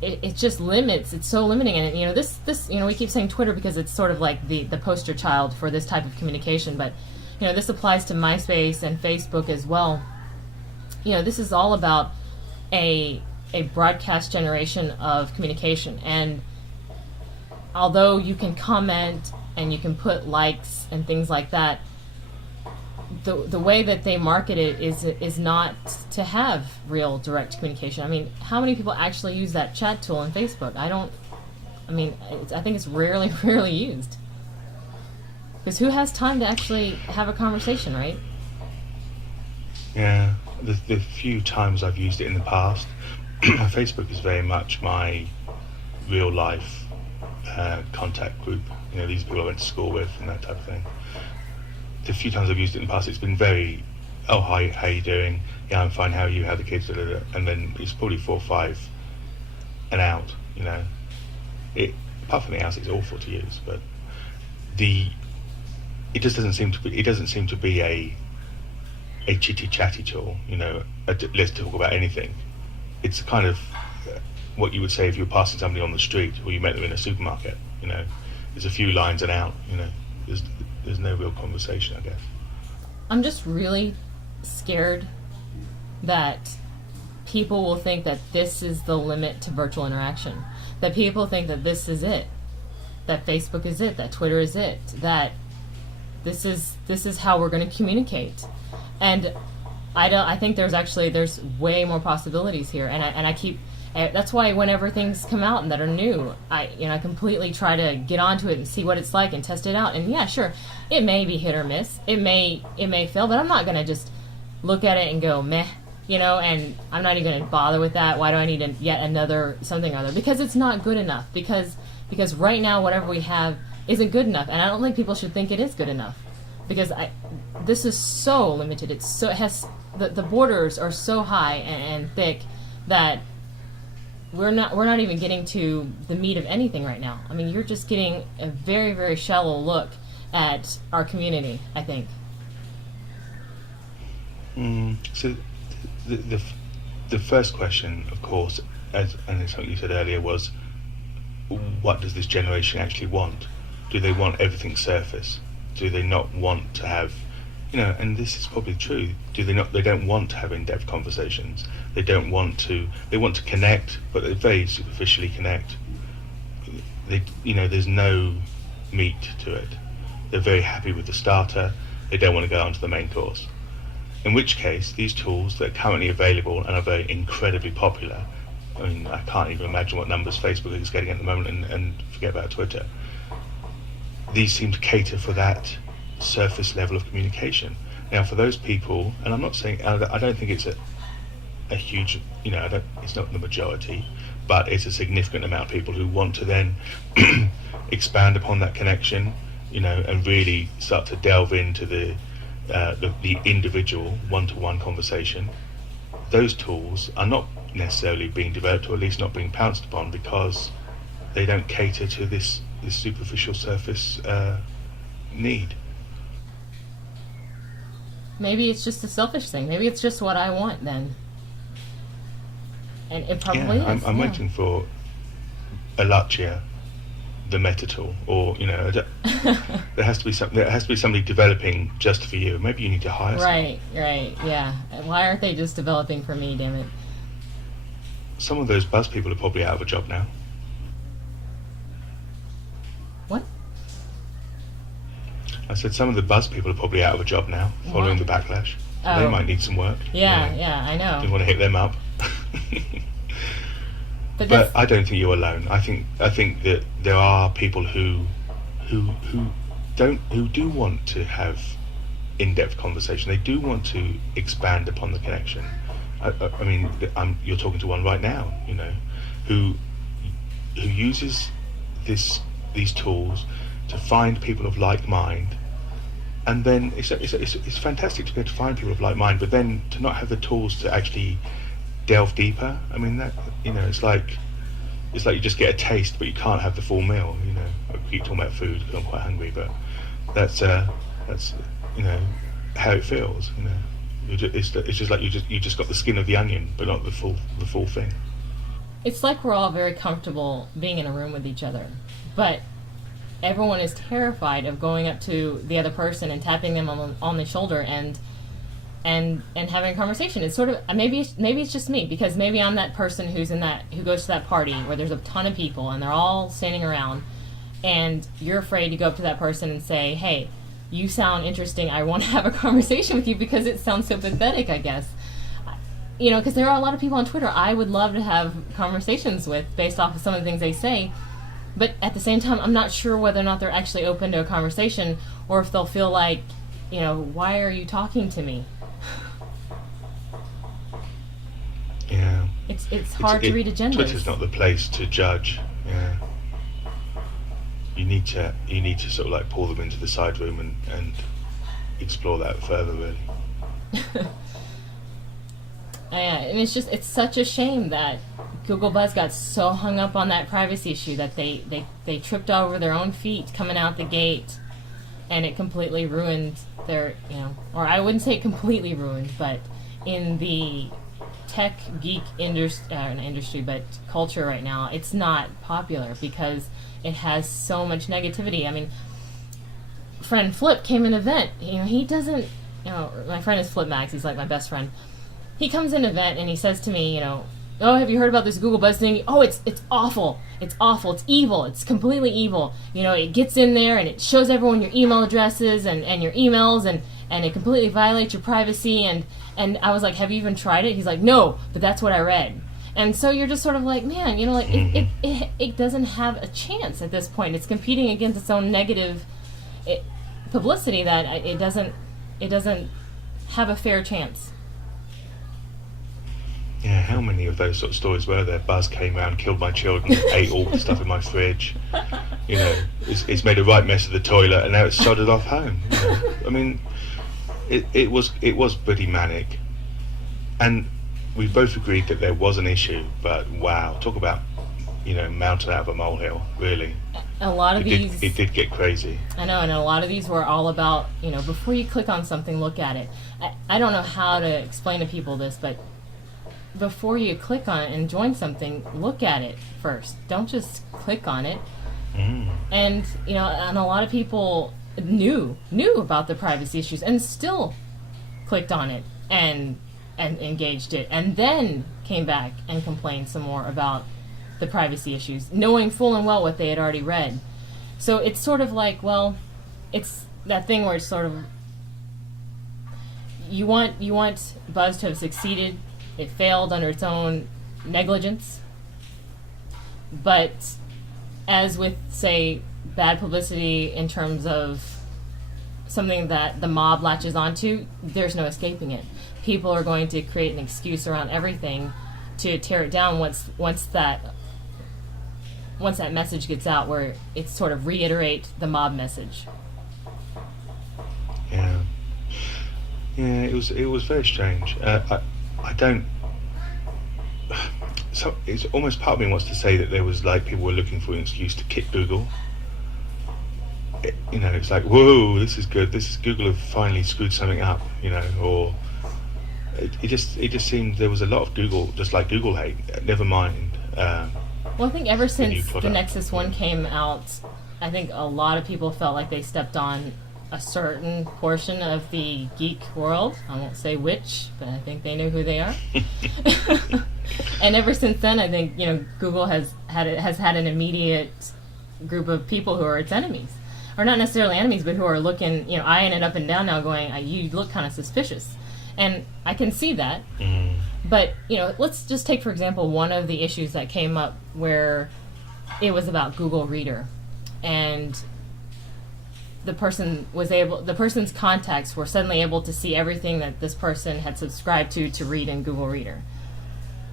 it just limits. It's so limiting, and this we keep saying Twitter because it's sort of like the poster child for this type of communication, but this applies to MySpace and Facebook as well. This is all about a broadcast generation of communication, and although you can comment and you can put likes and things like that, the way that they market it is not to have real direct communication. I mean, how many people actually use that chat tool on Facebook? I think it's rarely used. Because who has time to actually have a conversation, right? Yeah, the few times I've used it in the past, Facebook is very much my real life contact group. These people I went to school with and that type of thing. The few times I've used it in the past, it's been very, oh, hi, how you doing? Yeah, I'm fine, how are you? How are the kids? And then it's probably 4 or 5 and out, apart from the house, it's awful to use, but it just doesn't seem to be a chitty chatty tool, let's talk about anything. It's kind of what you would say if you were passing somebody on the street or you met them in a supermarket, there's a few lines and out, there's no real conversation, I guess. I'm just really scared that people will think that this is the limit to virtual interaction. That people think that this is it. That Facebook is it. That Twitter is it. That this is how we're going to communicate. And I think there's way more possibilities here. And I keep. That's why whenever things come out and that are new, I completely try to get onto it and see what it's like and test it out. And yeah, sure, it may be hit or miss. It may fail, but I'm not gonna just look at it and go meh, and I'm not even gonna bother with that. Why do I need yet another something or other? Because it's not good enough. Because right now whatever we have isn't good enough, and I don't think people should think it is good enough. Because this is so limited. It has the borders are so high and thick that we're not even getting to the meat of anything right now. I mean, you're just getting a very, very shallow look at our community, I think. So the first question, of course, and it's something you said earlier, was what does this generation actually want? Do they want everything surface? Do they not want to have, and this is probably true, they don't want to have in-depth conversations. They want to connect, but they very superficially connect. There's no meat to it. They're very happy with the starter. They don't want to go on to the main course. In which case, these tools that are currently available and are very incredibly popular, I mean, I can't even imagine what numbers Facebook is getting at the moment, and forget about Twitter. These seem to cater for that surface level of communication. Now, for those people, and I'm not saying, I don't think it's a huge, it's not the majority, but it's a significant amount of people who want to then expand upon that connection, and really start to delve into the individual one-to-one conversation. Those tools are not necessarily being developed, or at least not being pounced upon, because they don't cater to this superficial surface need. Maybe it's just a selfish thing. Maybe it's just what I want then. And it probably is. I'm waiting for Alachia, the meta tool, or there has to be somebody developing just for you. Maybe you need to hire someone. Right, yeah. Why aren't they just developing for me? Damn it! Some of those buzz people are probably out of a job now. What? I said some of the buzz people are probably out of a job now, following the backlash. So they might need some work. Yeah, I know. You want to hit them up. But I don't think you're alone. I think that there are people who do want to have in-depth conversation. They do want to expand upon the connection. I mean, you're talking to one right now, who uses these tools to find people of like mind, and then it's fantastic to be able to find people of like mind, but then to not have the tools to actually delve deeper. I mean, that it's like you just get a taste, but you can't have the full meal. I keep talking about food because I'm quite hungry, but that's how it feels. It's just like you just got the skin of the onion, but not the full thing. It's like we're all very comfortable being in a room with each other, but everyone is terrified of going up to the other person and tapping them on the shoulder and having a conversation. It's sort of maybe it's just me, because maybe I'm that person who goes to that party where there's a ton of people and they're all standing around, and you're afraid to go up to that person and say, "Hey, you sound interesting. I want to have a conversation with you," because it sounds so pathetic, I guess. Because there are a lot of people on Twitter I would love to have conversations with based off of some of the things they say. But at the same time, I'm not sure whether or not they're actually open to a conversation, or if they'll feel like, why are you talking to me? Yeah. It's hard to read agendas. Twitter's not the place to judge. Yeah. You need to sort of like pull them into the side room and explore that further, really. Yeah, and it's such a shame that Google Buzz got so hung up on that privacy issue that they tripped over their own feet coming out the gate, and it completely ruined their, or I wouldn't say completely ruined, but in the tech geek industry, but culture right now, it's not popular because it has so much negativity. I mean, friend Flip came in an event. He doesn't. My friend is Flip Max. He's like my best friend. He comes in an event and he says to me, "Oh, have you heard about this Google Buzz thing? Oh, it's awful. It's awful. It's evil. It's completely evil. It gets in there and it shows everyone your email addresses and your emails and it completely violates your privacy." And I was like, "Have you even tried it?" He's like, "No, but that's what I read." And so you're just sort of like, man, it doesn't have a chance at this point. It's competing against its own negative publicity that it doesn't have a fair chance. Yeah, how many of those sort of stories were there? Buzz came round, killed my children, ate all the stuff in my fridge. It's made a right mess of the toilet, and now it's sodded off home. I mean, it was pretty manic, and we both agreed that there was an issue. But wow, talk about mountain out of a molehill. Really, a lot of it did get crazy. I know, and a lot of these were all about before you click on something, look at it. I don't know how to explain to people this, but before you click on it and join something, look at it first. Don't just click on it. And and a lot of people knew about the privacy issues and still clicked on it and engaged it, and then came back and complained some more about the privacy issues, knowing full and well what they had already read. So it's sort of like, well, it's that thing where it's sort of you want Buzz to have succeeded. It failed under its own negligence. But as with, say, bad publicity in terms of something that the mob latches onto, there's no escaping it. People are going to create an excuse around everything to tear it down once that message gets out, where it's sort of reiterate the mob message. Yeah, it was very strange. I don't. So it's almost part of me wants to say that there was like people were looking for an excuse to kick Google. It's like, whoa, this is good. This is Google have finally screwed something up, or it just seemed there was a lot of Google, just like Google hate. Never mind. Well, I think ever since the Nexus 1 came out, I think a lot of people felt like they stepped on a certain portion of the geek world. I won't say which, but I think they know who they are. And ever since then, I think Google has had an immediate group of people who are its enemies, or not necessarily enemies, but who are looking, eyeing it up and down now, going, "You look kind of suspicious," and I can see that. But let's just take for example one of the issues that came up where it was about Google Reader, and the person's contacts were suddenly able to see everything that this person had subscribed to read in Google Reader.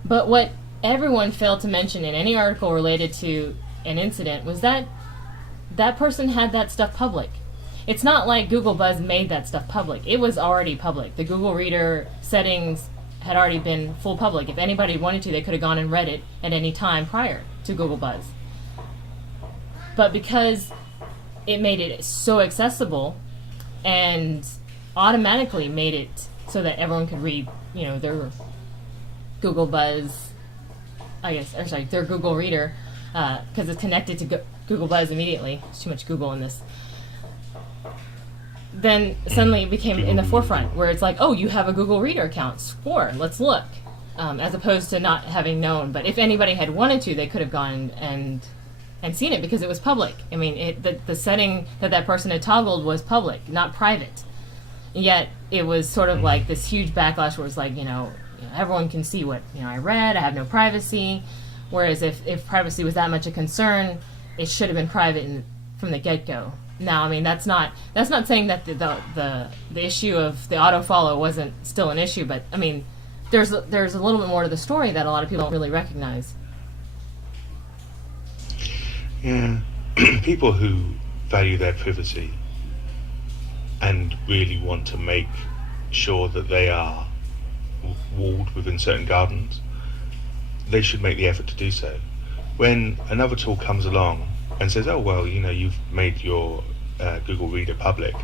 But what everyone failed to mention in any article related to an incident was that that person had that stuff public. It's not like Google Buzz made that stuff public. It was already public. The Google Reader settings had already been full public. If anybody wanted to, they could have gone and read it at any time prior to Google Buzz. But because it made it so accessible and automatically made it so that everyone could read, their Google Buzz, their Google Reader, because it's connected to Google Buzz immediately. There's too much Google in this. Then suddenly it became in the forefront, where it's like, oh, you have a Google Reader account. Score, let's look. As opposed to not having known. But if anybody had wanted to, they could have gone and seen it because it was public. I mean, the setting that person had toggled was public, not private. Yet it was sort of like this huge backlash where it's like, everyone can see what I read. I have no privacy. Whereas if privacy was that much a concern, it should have been private from the get-go. Now, I mean, that's not saying that the issue of the auto follow wasn't still an issue, but I mean, there's a little bit more to the story that a lot of people don't really recognize. Yeah, people who value their privacy and really want to make sure that they are walled within certain gardens, they should make the effort to do so. When another tool comes along and says, oh, well, you've made your Google Reader public,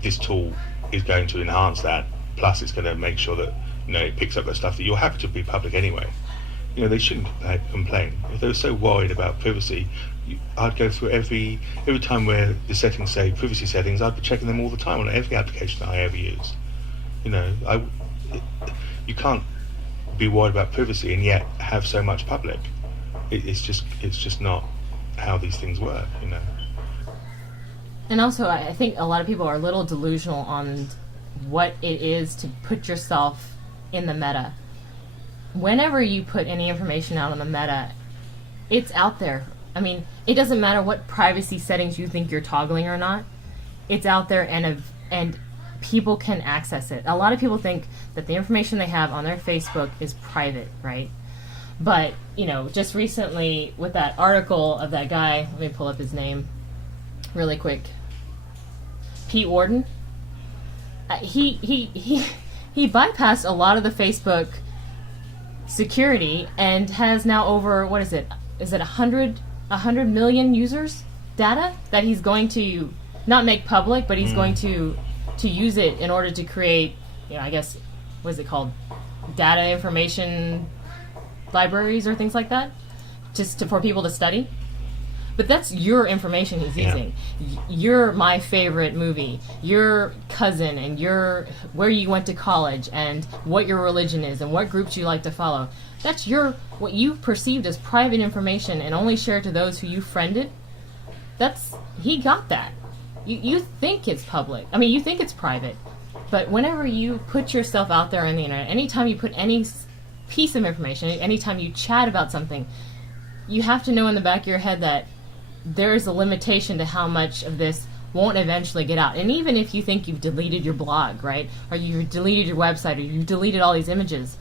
this tool is going to enhance that, plus it's going to make sure that it picks up the stuff that you're happy to be public anyway. They shouldn't complain. If they were so worried about privacy, I'd go through every time where the settings say privacy settings, I'd be checking them all the time on every application that I ever use. You can't be worried about privacy and yet have so much public. It's just not how these things work. And also, I think a lot of people are a little delusional on what it is to put yourself in the meta. Whenever you put any information out on the meta, it's out there. I mean, it doesn't matter what privacy settings you think you're toggling or not. It's out there, and people can access it. A lot of people think that the information they have on their Facebook is private, right? But, just recently with that article of that guy, let me pull up his name really quick. Pete Warden. He bypassed a lot of the Facebook security and has now over, what is it 100 million users data that he's going to not make public, but he's going to use it in order to create, I guess, what is it called, data information libraries or things like that, for people to study. But that's your information he's using. You're my favorite movie, your cousin, and where you went to college, and what your religion is, and what groups you like to follow. That's what you perceived as private information and only shared to those who you friended. He got that. You think it's public. I mean, you think it's private. But whenever you put yourself out there on the internet, anytime you put any piece of information, anytime you chat about something, you have to know in the back of your head that there's a limitation to how much of this won't eventually get out. And even if you think you've deleted your blog, right, or you've deleted your website, or you've deleted all these images,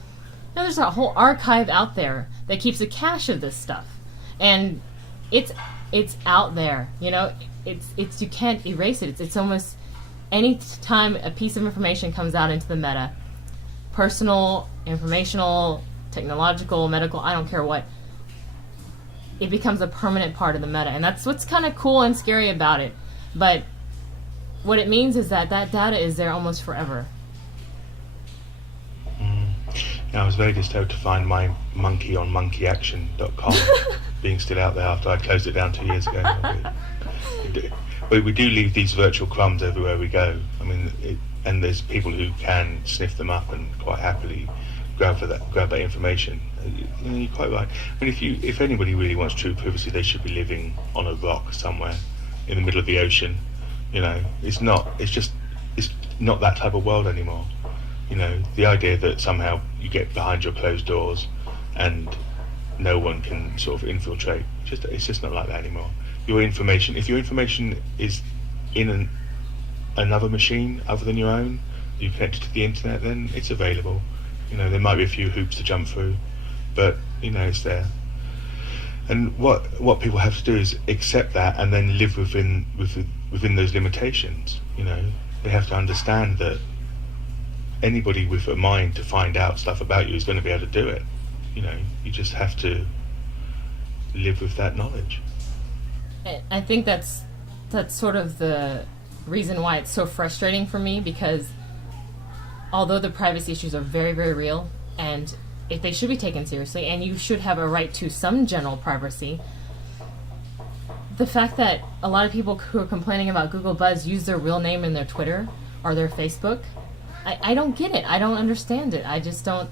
there's a whole archive out there that keeps a cache of this stuff. And it's out there, it's you can't erase it. It's almost any time a piece of information comes out into the meta, personal, informational, technological, medical, I don't care what, it becomes a permanent part of the meta. And that's what's kind of cool and scary about it. But what it means is that data is there almost forever. I was very disturbed to find my monkey on monkeyaction.com being still out there after I closed it down 2 years ago. But we do leave these virtual crumbs everywhere we go. I mean, and there's people who can sniff them up and quite happily grab that information. You're quite right. I mean, if anybody really wants true privacy, they should be living on a rock somewhere in the middle of the ocean. It's not that type of world anymore. The idea that somehow you get behind your closed doors and no one can sort of infiltrate, it's just not like that anymore. If your information is in another machine other than your own, you connect it to the internet, then it's available. There might be a few hoops to jump through, but it's there. And what people have to do is accept that and then live within those limitations. They have to understand that anybody with a mind to find out stuff about you is going to be able to do it. You just have to live with that knowledge. I think that's sort of the reason why it's so frustrating for me, because although the privacy issues are very, very real, and if they should be taken seriously, and you should have a right to some general privacy, the fact that a lot of people who are complaining about Google Buzz use their real name in their Twitter or their Facebook, I don't get it. I don't understand it. I just don't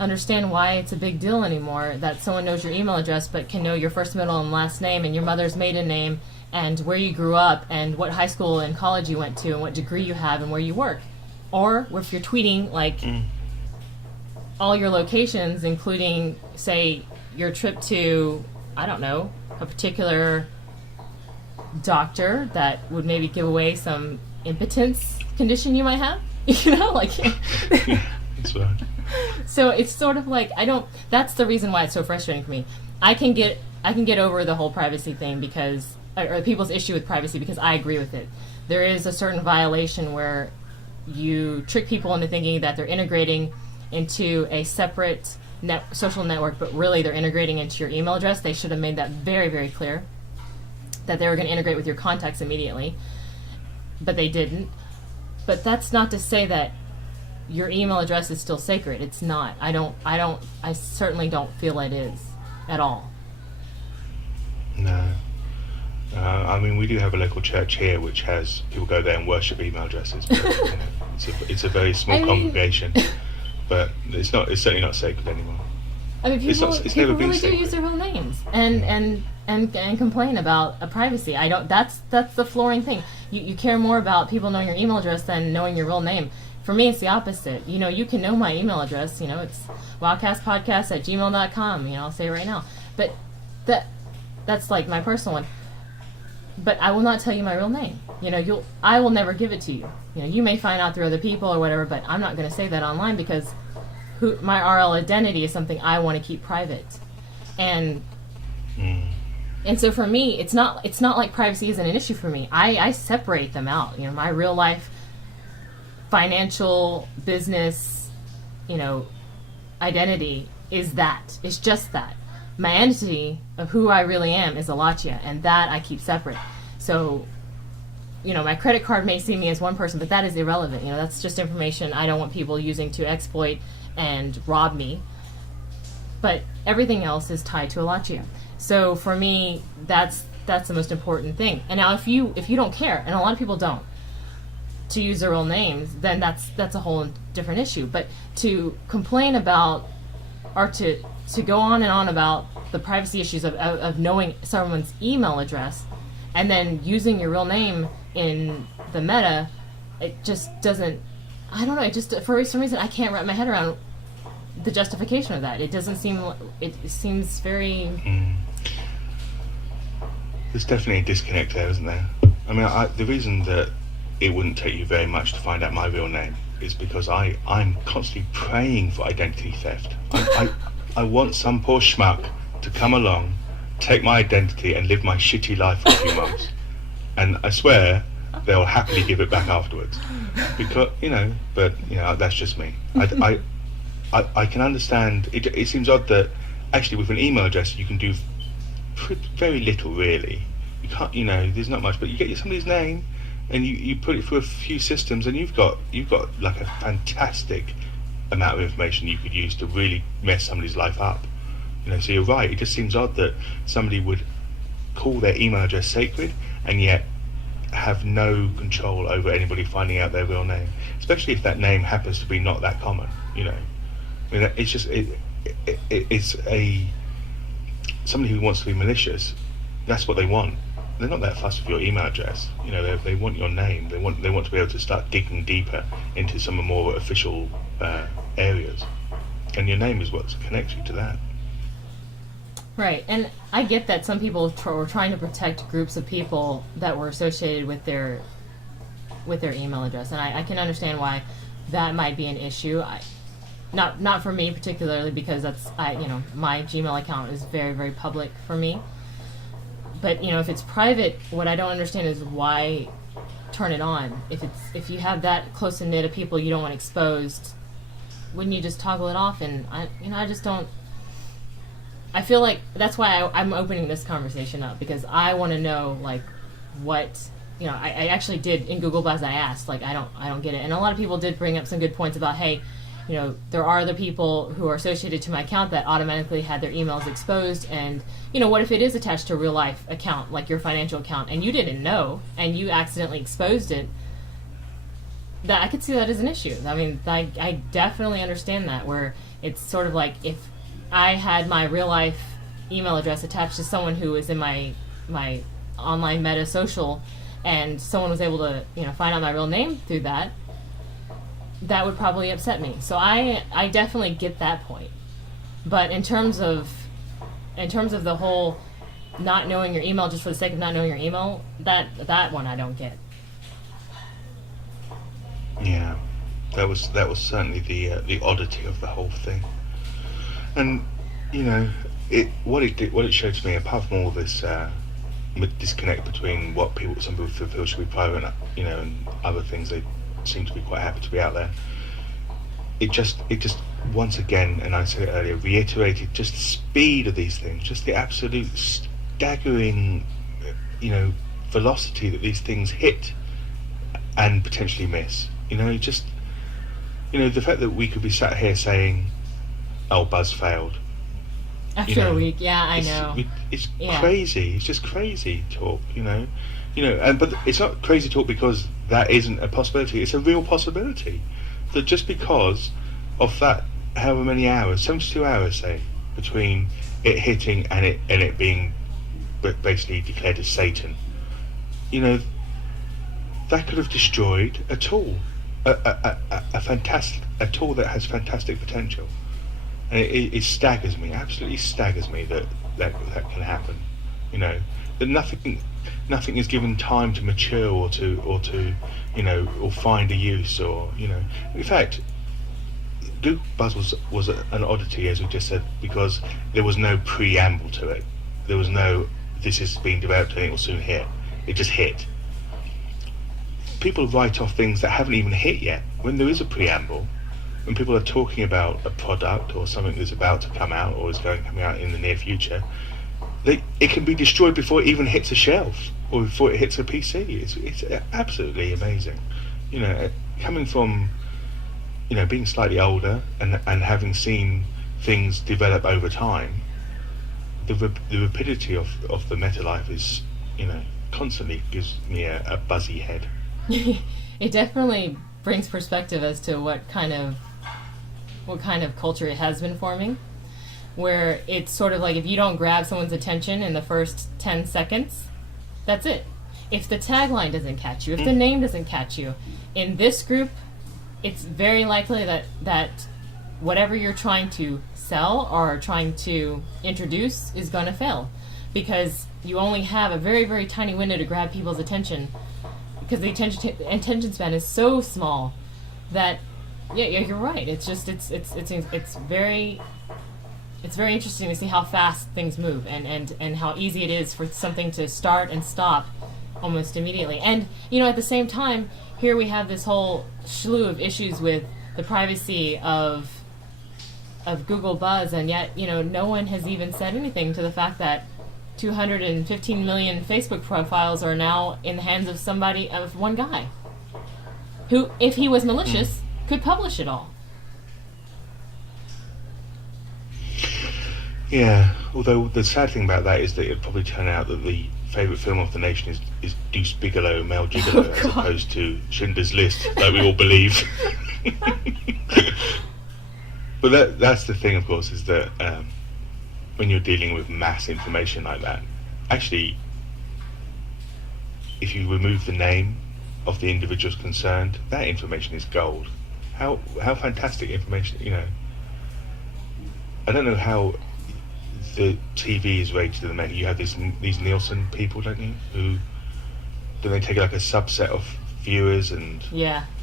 understand why it's a big deal anymore that someone knows your email address but can know your first, middle, and last name and your mother's maiden name and where you grew up and what high school and college you went to and what degree you have and where you work. Or if you're tweeting, all your locations, including, say, your trip to, I don't know, a particular doctor that would maybe give away some impotence condition you might have. That's right. So it's sort of like, that's the reason why it's so frustrating for me. I can get over the whole privacy thing or people's issue with privacy, because I agree with it. There is a certain violation where you trick people into thinking that they're integrating into a separate social network, but really they're integrating into your email address. They should have made that very, very clear, that they were going to integrate with your contacts immediately, but they didn't. But that's not to say that your email address is still sacred. It's not. I certainly don't feel it is at all. No. I mean, we do have a local church here which has people go there and worship email addresses. But, it's a very small congregation, but it's certainly not sacred anymore. I mean, people never been really do use their real names and complain about a privacy. That's the flooring thing. You care more about people knowing your email address than knowing your real name. For me, it's the opposite. You can know my email address. It's wildcastpodcast@gmail.com. I'll say it right now. But that's like my personal one. But I will not tell you my real name. I will never give it to you. You may find out through other people or whatever, but I'm not going to say that online, because my RL identity is something I want to keep private. And so for me, it's not like privacy isn't an issue for me. I separate them out. My real life, financial, business, identity is that. It's just that. My entity of who I really am is Alachia, and that I keep separate. So, my credit card may see me as one person, but that is irrelevant. That's just information I don't want people using to exploit and rob me. But everything else is tied to Alachia. So for me, that's the most important thing. And now if you don't care, and a lot of people don't, to use their real names, then that's a whole different issue. But to complain about, or to go on and on about the privacy issues of knowing someone's email address and then using your real name in the meta, it just doesn't, I don't know, it just, for some reason I can't wrap my head around the justification of that. It doesn't seem, it seems very... There's definitely a disconnect there, isn't there? I mean, the reason that it wouldn't take you very much to find out my real name is because I'm constantly praying for identity theft. I want some poor schmuck to come along, take my identity and live my shitty life for a few months. And I swear they'll happily give it back afterwards. Because, but that's just me. I can understand, it seems odd that actually with an email address you can do very little really. You can't, there's not much, but you get somebody's name and you put it through a few systems and you've got like a fantastic amount of information you could use to really mess somebody's life up. So you're right, it just seems odd that somebody would call their email address sacred and yet have no control over anybody finding out their real name, especially if that name happens to be not that common. I mean, it's just it's somebody who wants to be malicious. That's what they want. They're not that fussed with your email address. They want your name. They want to be able to start digging deeper into some of more official areas, and your name is what connects you to that. Right, and I get that some people were trying to protect groups of people that were associated with their email address, and I can understand why that might be an issue. Not for me particularly, because my Gmail account is very, very public for me. But if it's private, what I don't understand is why turn it on. If you have that close a knit of people you don't want exposed, wouldn't you just toggle it off? And I just don't. I feel like that's why I'm opening this conversation up, because I want to know what I actually did in Google Buzz. I asked I don't get it, and a lot of people did bring up some good points about, hey, there are other people who are associated to my account that automatically had their emails exposed, and what if it is attached to a real life account, like your financial account, and you didn't know and you accidentally exposed it? That I could see that as an issue. I mean, I definitely understand that, where it's sort of like if I had my real life email address attached to someone who is in my online meta social, and someone was able to find out my real name through that would probably upset me. So I definitely get that point. But in terms of the whole not knowing your email just for the sake of not knowing your email, that one I don't get. Yeah, that was certainly the oddity of the whole thing. And what it showed to me, apart from all this disconnect between what some people feel should be private, and other things they seem to be quite happy to be out there, it just once again, and I said it earlier, reiterated just the speed of these things, just the absolute staggering velocity that these things hit and potentially miss. The fact that we could be sat here saying, oh, Buzz failed after a week. Yeah, I know. It's crazy. It's just crazy talk, but it's not crazy talk because that isn't a possibility. It's a real possibility that just because of that, however many hours, 72 hours, say, between it hitting and it being basically declared as Satan, that could have destroyed a tool, a tool that has fantastic potential. And it staggers me, absolutely staggers me that can happen. That nothing is given time to mature or to find a use, or In fact, Google Buzz was an oddity, as we just said, because there was no preamble to it. There was no this is being developed and it will soon hit. It just hit. People write off things that haven't even hit yet. When there is a preamble, when people are talking about a product or something that's about to come out or is coming out in the near future, it can be destroyed before it even hits a shelf or before it hits a PC. It's absolutely amazing. Coming from being slightly older and having seen things develop over time, the rapidity of the meta life is, constantly gives me a buzzy head. It definitely brings perspective as to what kind of culture it has been forming, where it's sort of like if you don't grab someone's attention in the first 10 seconds, that's it. If the tagline doesn't catch you, if the name doesn't catch you, in this group, it's very likely that whatever you're trying to sell or trying to introduce is going to fail, because you only have a very, very tiny window to grab people's attention, because the attention span is so small that, yeah, you're right. It's just it's very interesting to see how fast things move, and how easy it is for something to start and stop almost immediately. And at the same time, here we have this whole slew of issues with the privacy of Google Buzz, and yet no one has even said anything to the fact that 215 million Facebook profiles are now in the hands of one guy, who, if he was malicious, could publish it all. Yeah, although the sad thing about that is that it'd probably turn out that the favourite film of the nation is Deuce Bigelow, Male Gigolo, as opposed to Schindler's List, like we all believe. But that's the thing, of course, is that when you're dealing with mass information like that, actually, if you remove the name of the individuals concerned, that information is gold. How fantastic information, I don't know how the TV is rated to the meta. You have these Nielsen people, don't you? Who then they take like a subset of viewers and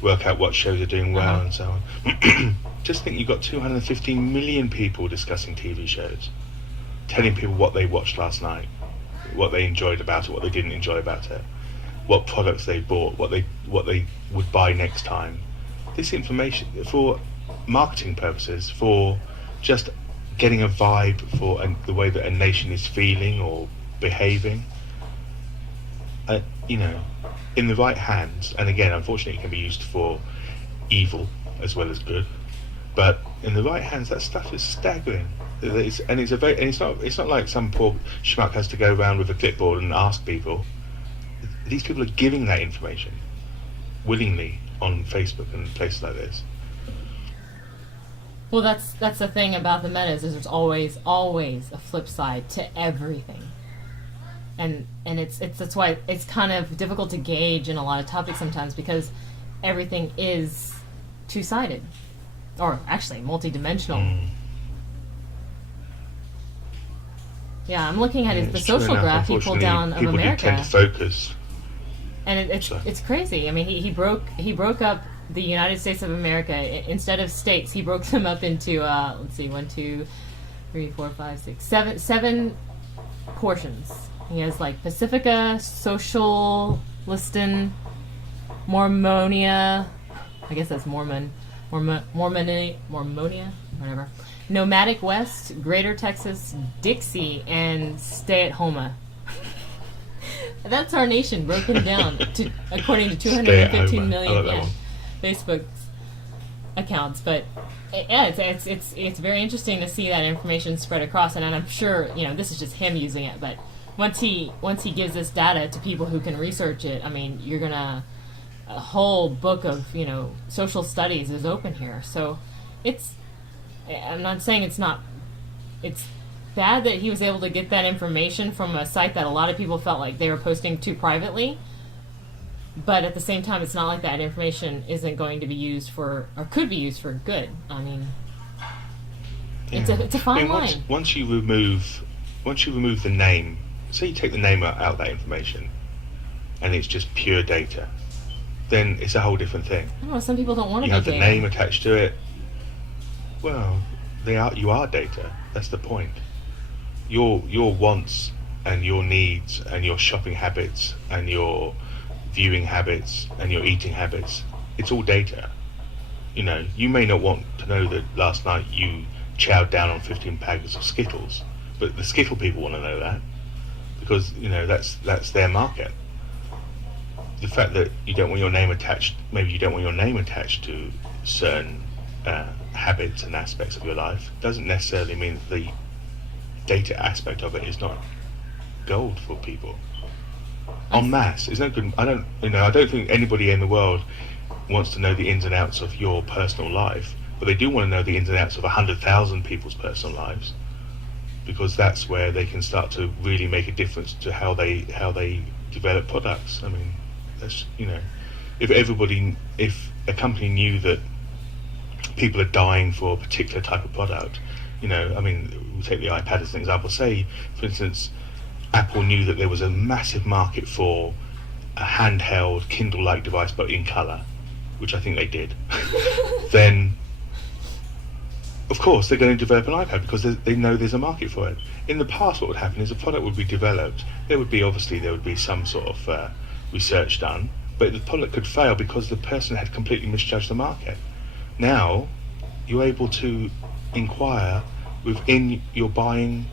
work out what shows are doing well and so on. Just think, you've got 215 million people discussing TV shows, telling people what they watched last night, what they enjoyed about it, what they didn't enjoy about it, what products they bought, what they would buy next time. This information, for marketing purposes, for just getting a vibe for the way that a nation is feeling or behaving, in the right hands, and again, unfortunately, it can be used for evil as well as good, but in the right hands, that stuff is staggering. It's not like some poor schmuck has to go around with a clipboard and ask people. These people are giving that information willingly on Facebook and places like this. Well, that's the thing about the metas, is there's always a flip side to everything, and that's why it's kind of difficult to gauge in a lot of topics sometimes, because everything is two-sided, or actually multi-dimensional. Yeah, I'm looking at the social graph he pulled down of America. People do tend to focus, and it's crazy. I mean, he broke up the United States of America. Instead of states, he broke them up into let's see, 1, 2, 3, 4, 5, 6, 7 portions. He has like Pacifica, Socialistan, Mormonia. I guess that's Mormonia, whatever. Nomadic West, Greater Texas, Dixie, and Stay-at-Homa. That's our nation broken down according to 215 million Facebook accounts. But yeah, it's very interesting to see that information spread across, and I'm sure this is just him using it. But once he gives this data to people who can research it, I mean, you're gonna a whole book of social studies is open here. So I'm not saying it's bad that he was able to get that information from a site that a lot of people felt like they were posting too privately, but at the same time, it's not like that information isn't going to be used for, or could be used for good. I mean, it's a fine line. Once you remove the name, say you take the name out of that information, and it's just pure data, then it's a whole different thing. I don't know, some people don't want to You have the name attached to it. Well, you are data. That's the point. Your wants and your needs and your shopping habits and your viewing habits and your eating habits, it's all data. You may not want to know that last night you chowed down on 15 packets of Skittles, but the Skittle people want to know that, because that's their market. The fact that you don't want your name attached, maybe you don't want your name attached to certain habits and aspects of your life, doesn't necessarily mean that the data aspect of it is not gold for people. En masse, it's no good. I don't think anybody in the world wants to know the ins and outs of your personal life, but they do want to know the ins and outs of 100,000 people's personal lives, because that's where they can start to really make a difference to how they develop products. I mean, that's, if a company knew that people are dying for a particular type of product, we take the iPad as an example. Say, for instance, Apple knew that there was a massive market for a handheld Kindle-like device but in colour, which I think they did. Then, of course, they're going to develop an iPad because they know there's a market for it. In the past, what would happen is a product would be developed. There would be some sort of research done, but the product could fail because the person had completely misjudged the market. Now, you're able to inquire within your buying,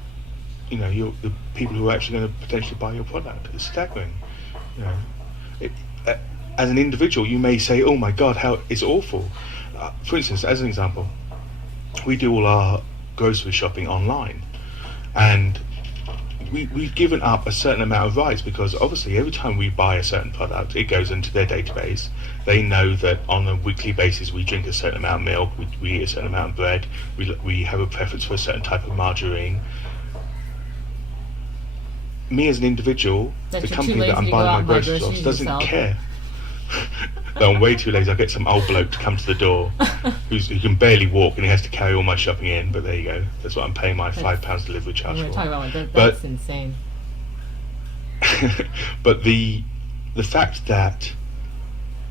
the people who are actually going to potentially buy your product. It's staggering. As an individual, you may say, "Oh my God, how it's awful." For instance, as an example, we do all our grocery shopping online, and we've given up a certain amount of rights, because obviously every time we buy a certain product, it goes into their database. They know that on a weekly basis we drink a certain amount of milk, we eat a certain amount of bread, we have a preference for a certain type of margarine. Me as an individual, the company that I'm buying my groceries off doesn't care. No, I'm way too lazy. I'll get some old bloke to come to the door who can barely walk, and he has to carry all my shopping in. But there you go. That's what I'm paying my £5 delivery charge for. We're talking about that's insane. But the fact that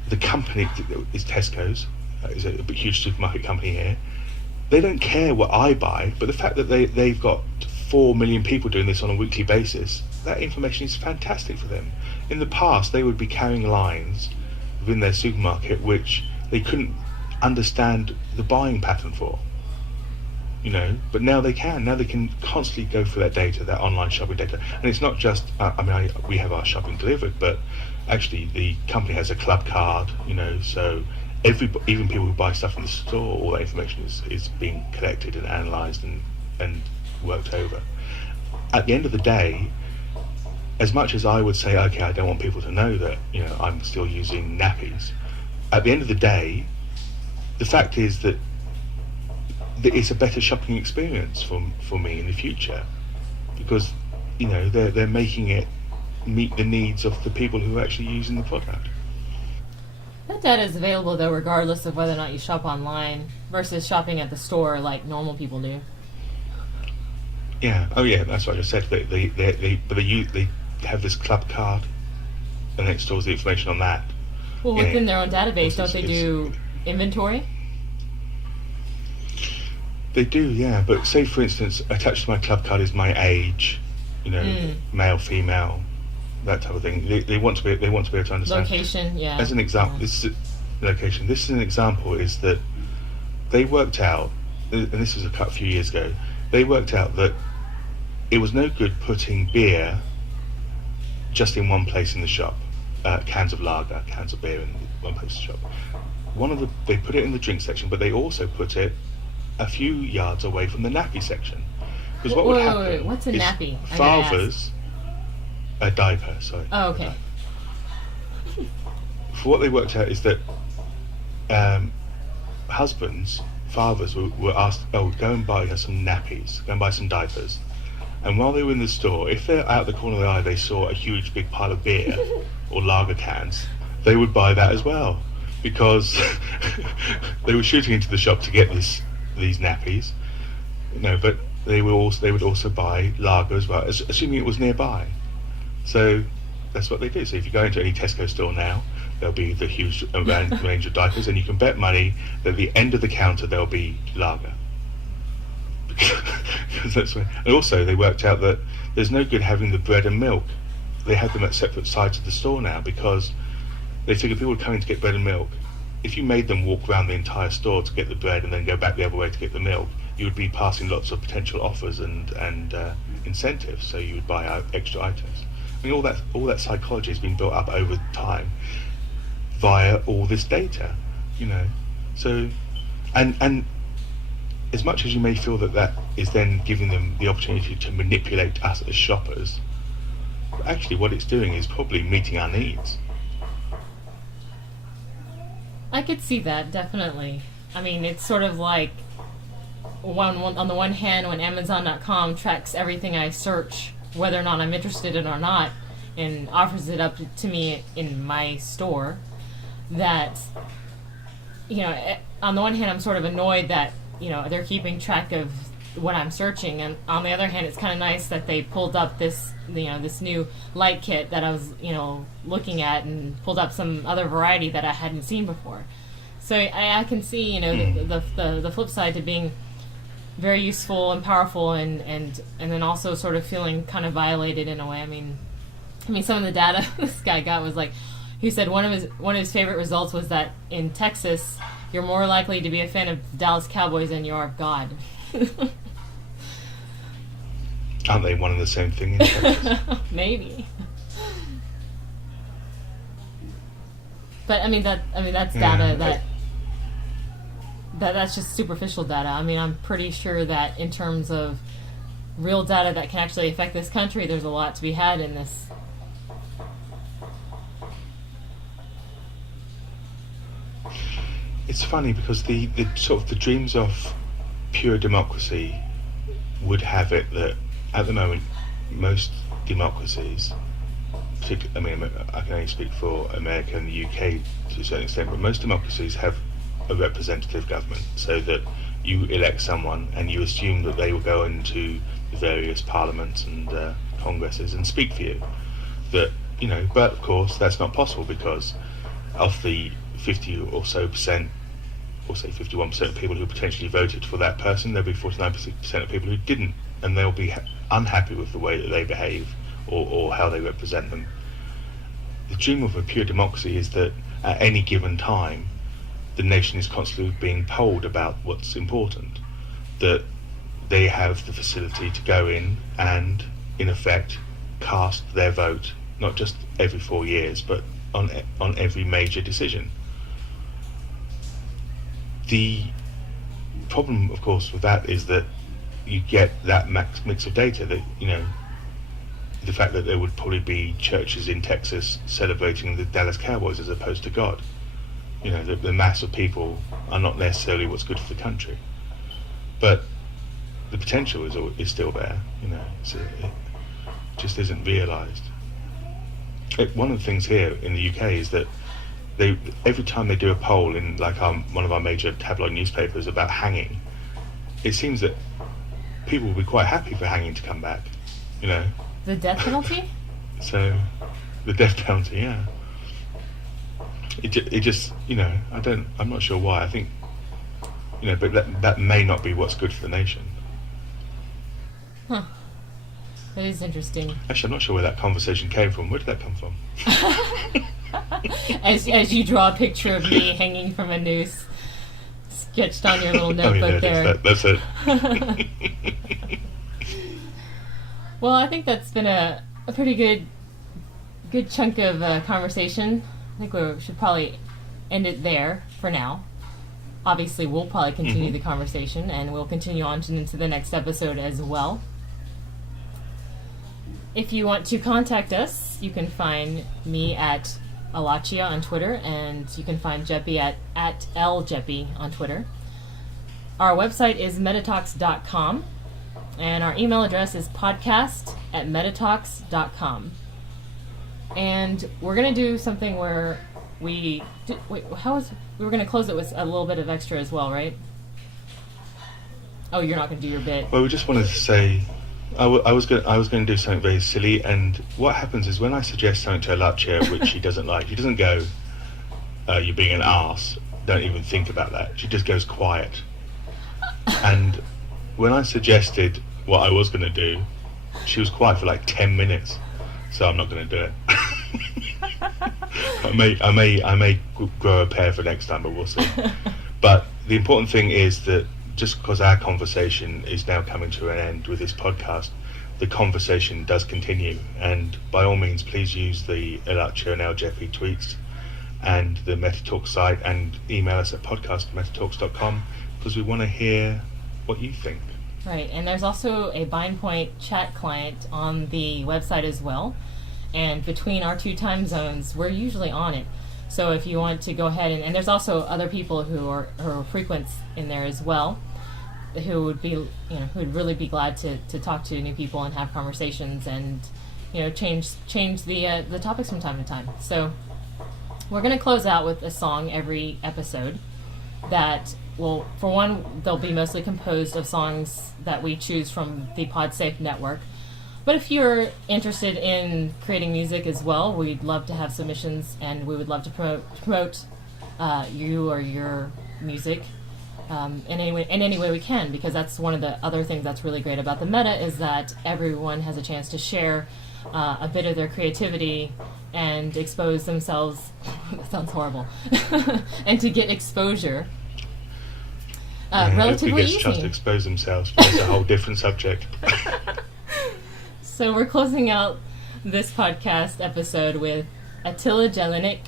the company is Tesco's, is a huge supermarket company here, they don't care what I buy, but the fact that they've got 4 million people doing this on a weekly basis, that information is fantastic for them. In the past, they would be carrying lines within their supermarket which they couldn't understand the buying pattern for, but now they can constantly go through that data, that online shopping data. And it's not just we have our shopping delivered, but actually the company has a club card, so even people who buy stuff in the store, all that information is being collected and analysed and worked over. At the end of the day, as much as I would say, okay, I don't want people to know that I'm still using nappies, at the end of the day, the fact is that it's a better shopping experience for me in the future, because they're making it meet the needs of the people who are actually using the product. That data is available though, regardless of whether or not you shop online versus shopping at the store like normal people do. Yeah. Oh yeah. That's what I just said. They have this club card, and it stores the information on that. Well, within their own database, don't they do inventory? They do, yeah. But say, for instance, attached to my club card is my age, male, female, that type of thing. They want to be able to understand. Location, yeah. As an example, This is location. This is an example. Is that they worked out, and this was a few years ago. They worked out that it was no good putting beer just in one place in the shop, cans of lager, cans of beer in one place in the shop. They put it in the drink section, but they also put it a few yards away from the nappy section. Because what would happen? Wait, what's a nappy? Fathers, a diaper. Sorry. Oh, okay. For what they worked out is that fathers were asked, "Oh, go and buy us some nappies, go and buy some diapers." And while they were in the store, if they're out the corner of their eye, they saw a huge big pile of beer or lager cans, they would buy that as well, because they were shooting into the shop to get these nappies, but they would also buy lager as well, assuming it was nearby. So that's what they do. So if you go into any Tesco store now, there'll be the huge range of diapers, and you can bet money that at the end of the counter there'll be lager. That's where. And also they worked out that there's no good having the bread and milk. They have them at separate sides of the store now, because they figure people are coming to get bread and milk. If you made them walk around the entire store to get the bread and then go back the other way to get the milk, you would be passing lots of potential offers and incentives. So you would buy extra items. I mean, all that psychology has been built up over time via all this data, So and as much as you may feel that is then giving them the opportunity to manipulate us as shoppers, actually what it's doing is probably meeting our needs. I could see that, definitely. I mean, it's sort of like, on the one hand, when Amazon.com tracks everything I search, whether or not I'm interested in it or not, and offers it up to me in my store, that, on the one hand, I'm sort of annoyed that, they're keeping track of what I'm searching, and on the other hand, it's kind of nice that they pulled up this, this new light kit that I was, looking at, and pulled up some other variety that I hadn't seen before. So I can see, the flip side to being very useful and powerful, and then also sort of feeling kind of violated in a way. I mean, some of the data this guy got was like, he said one of his favorite results was that in Texas, you're more likely to be a fan of the Dallas Cowboys than you are of God. Aren't they one and the same thing in Texas? Maybe. But that's data that's just superficial data. I mean, I'm pretty sure that in terms of real data that can actually affect this country, there's a lot to be had in this. It's funny because the sort of the dreams of pure democracy would have it that at the moment most democracies, particularly, I can only speak for America and the UK to a certain extent, but most democracies have a representative government, so that you elect someone and you assume that they will go into the various parliaments and congresses and speak for you. But of course that's not possible, because of the 50 or so percent, or say 51% of people who potentially voted for that person, there'll be 49% of people who didn't, and they'll be unhappy with the way that they behave or how they represent them. The dream of a pure democracy is that at any given time the nation is constantly being polled about what's important, that they have the facility to go in and in effect cast their vote, not just every 4 years, but on every major decision. The problem, of course, with that is that you get that mix of data that, the fact that there would probably be churches in Texas celebrating the Dallas Cowboys as opposed to God. The mass of people are not necessarily what's good for the country. But the potential is still there, it just isn't realised. One of the things here in the UK is that every time they do a poll in one of our major tabloid newspapers about hanging, it seems that people will be quite happy for hanging to come back. The death penalty? So, the death penalty, yeah. It just, I'm not sure why. I think, but that may not be what's good for the nation. Huh. That is interesting. Actually, I'm not sure where that conversation came from. Where did that come from? as you draw a picture of me hanging from a noose, sketched on your little notebook there. That's it. Well, I think that's been a pretty good chunk of conversation. I think we should probably end it there for now. Obviously, we'll probably continue the conversation, and we'll continue on into the next episode as well. If you want to contact us, you can find me at Alachia on Twitter, and you can find Jeppy at LJeppy on Twitter. Our website is MetaTalks.com, and our email address is podcast@metatalks.com. And we're going to do something where we were going to close it with a little bit of extra as well, right? Oh, you're not going to do your bit. Well, we just wanted to say, I was going to do something very silly, and what happens is when I suggest something to Alachia which she doesn't like, she doesn't go, "You're being an arse, don't even think about that." She just goes quiet. And when I suggested what I was going to do, she was quiet for like 10 minutes. So I'm not going to do it. I may grow a pair for next time, but we'll see. But the important thing is that just because our conversation is now coming to an end with this podcast, the conversation does continue. And by all means, please use the Alachia and LJeppy tweets and the MetaTalks site, and email us at podcast@metatalks.com. because we want to hear what you think. Right, and there's also a BindPoint chat client on the website as well. And between our 2 time zones, we're usually on it. So if you want to go ahead, and there's also other people who are frequents in there as well, who would be, who would really be glad to talk to new people and have conversations and, change the topics from time to time. So we're going to close out with a song every episode that will, for one, they'll be mostly composed of songs that we choose from the PodSafe network. But if you're interested in creating music as well, we'd love to have submissions, and we would love to promote you or your music in any way we can, because that's one of the other things that's really great about the Meta, is that everyone has a chance to share a bit of their creativity and expose themselves. That sounds horrible. And to get exposure relatively easy. Everybody gets a chance to expose themselves, but it's a whole different subject. So we're closing out this podcast episode with Attila Jelinek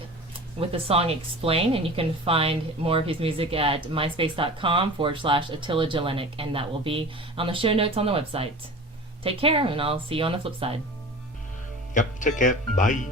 with the song Explain, and you can find more of his music at myspace.com/Attila Jelinek, and that will be on the show notes on the website. Take care, and I'll see you on the flip side. Yep, take care. Bye.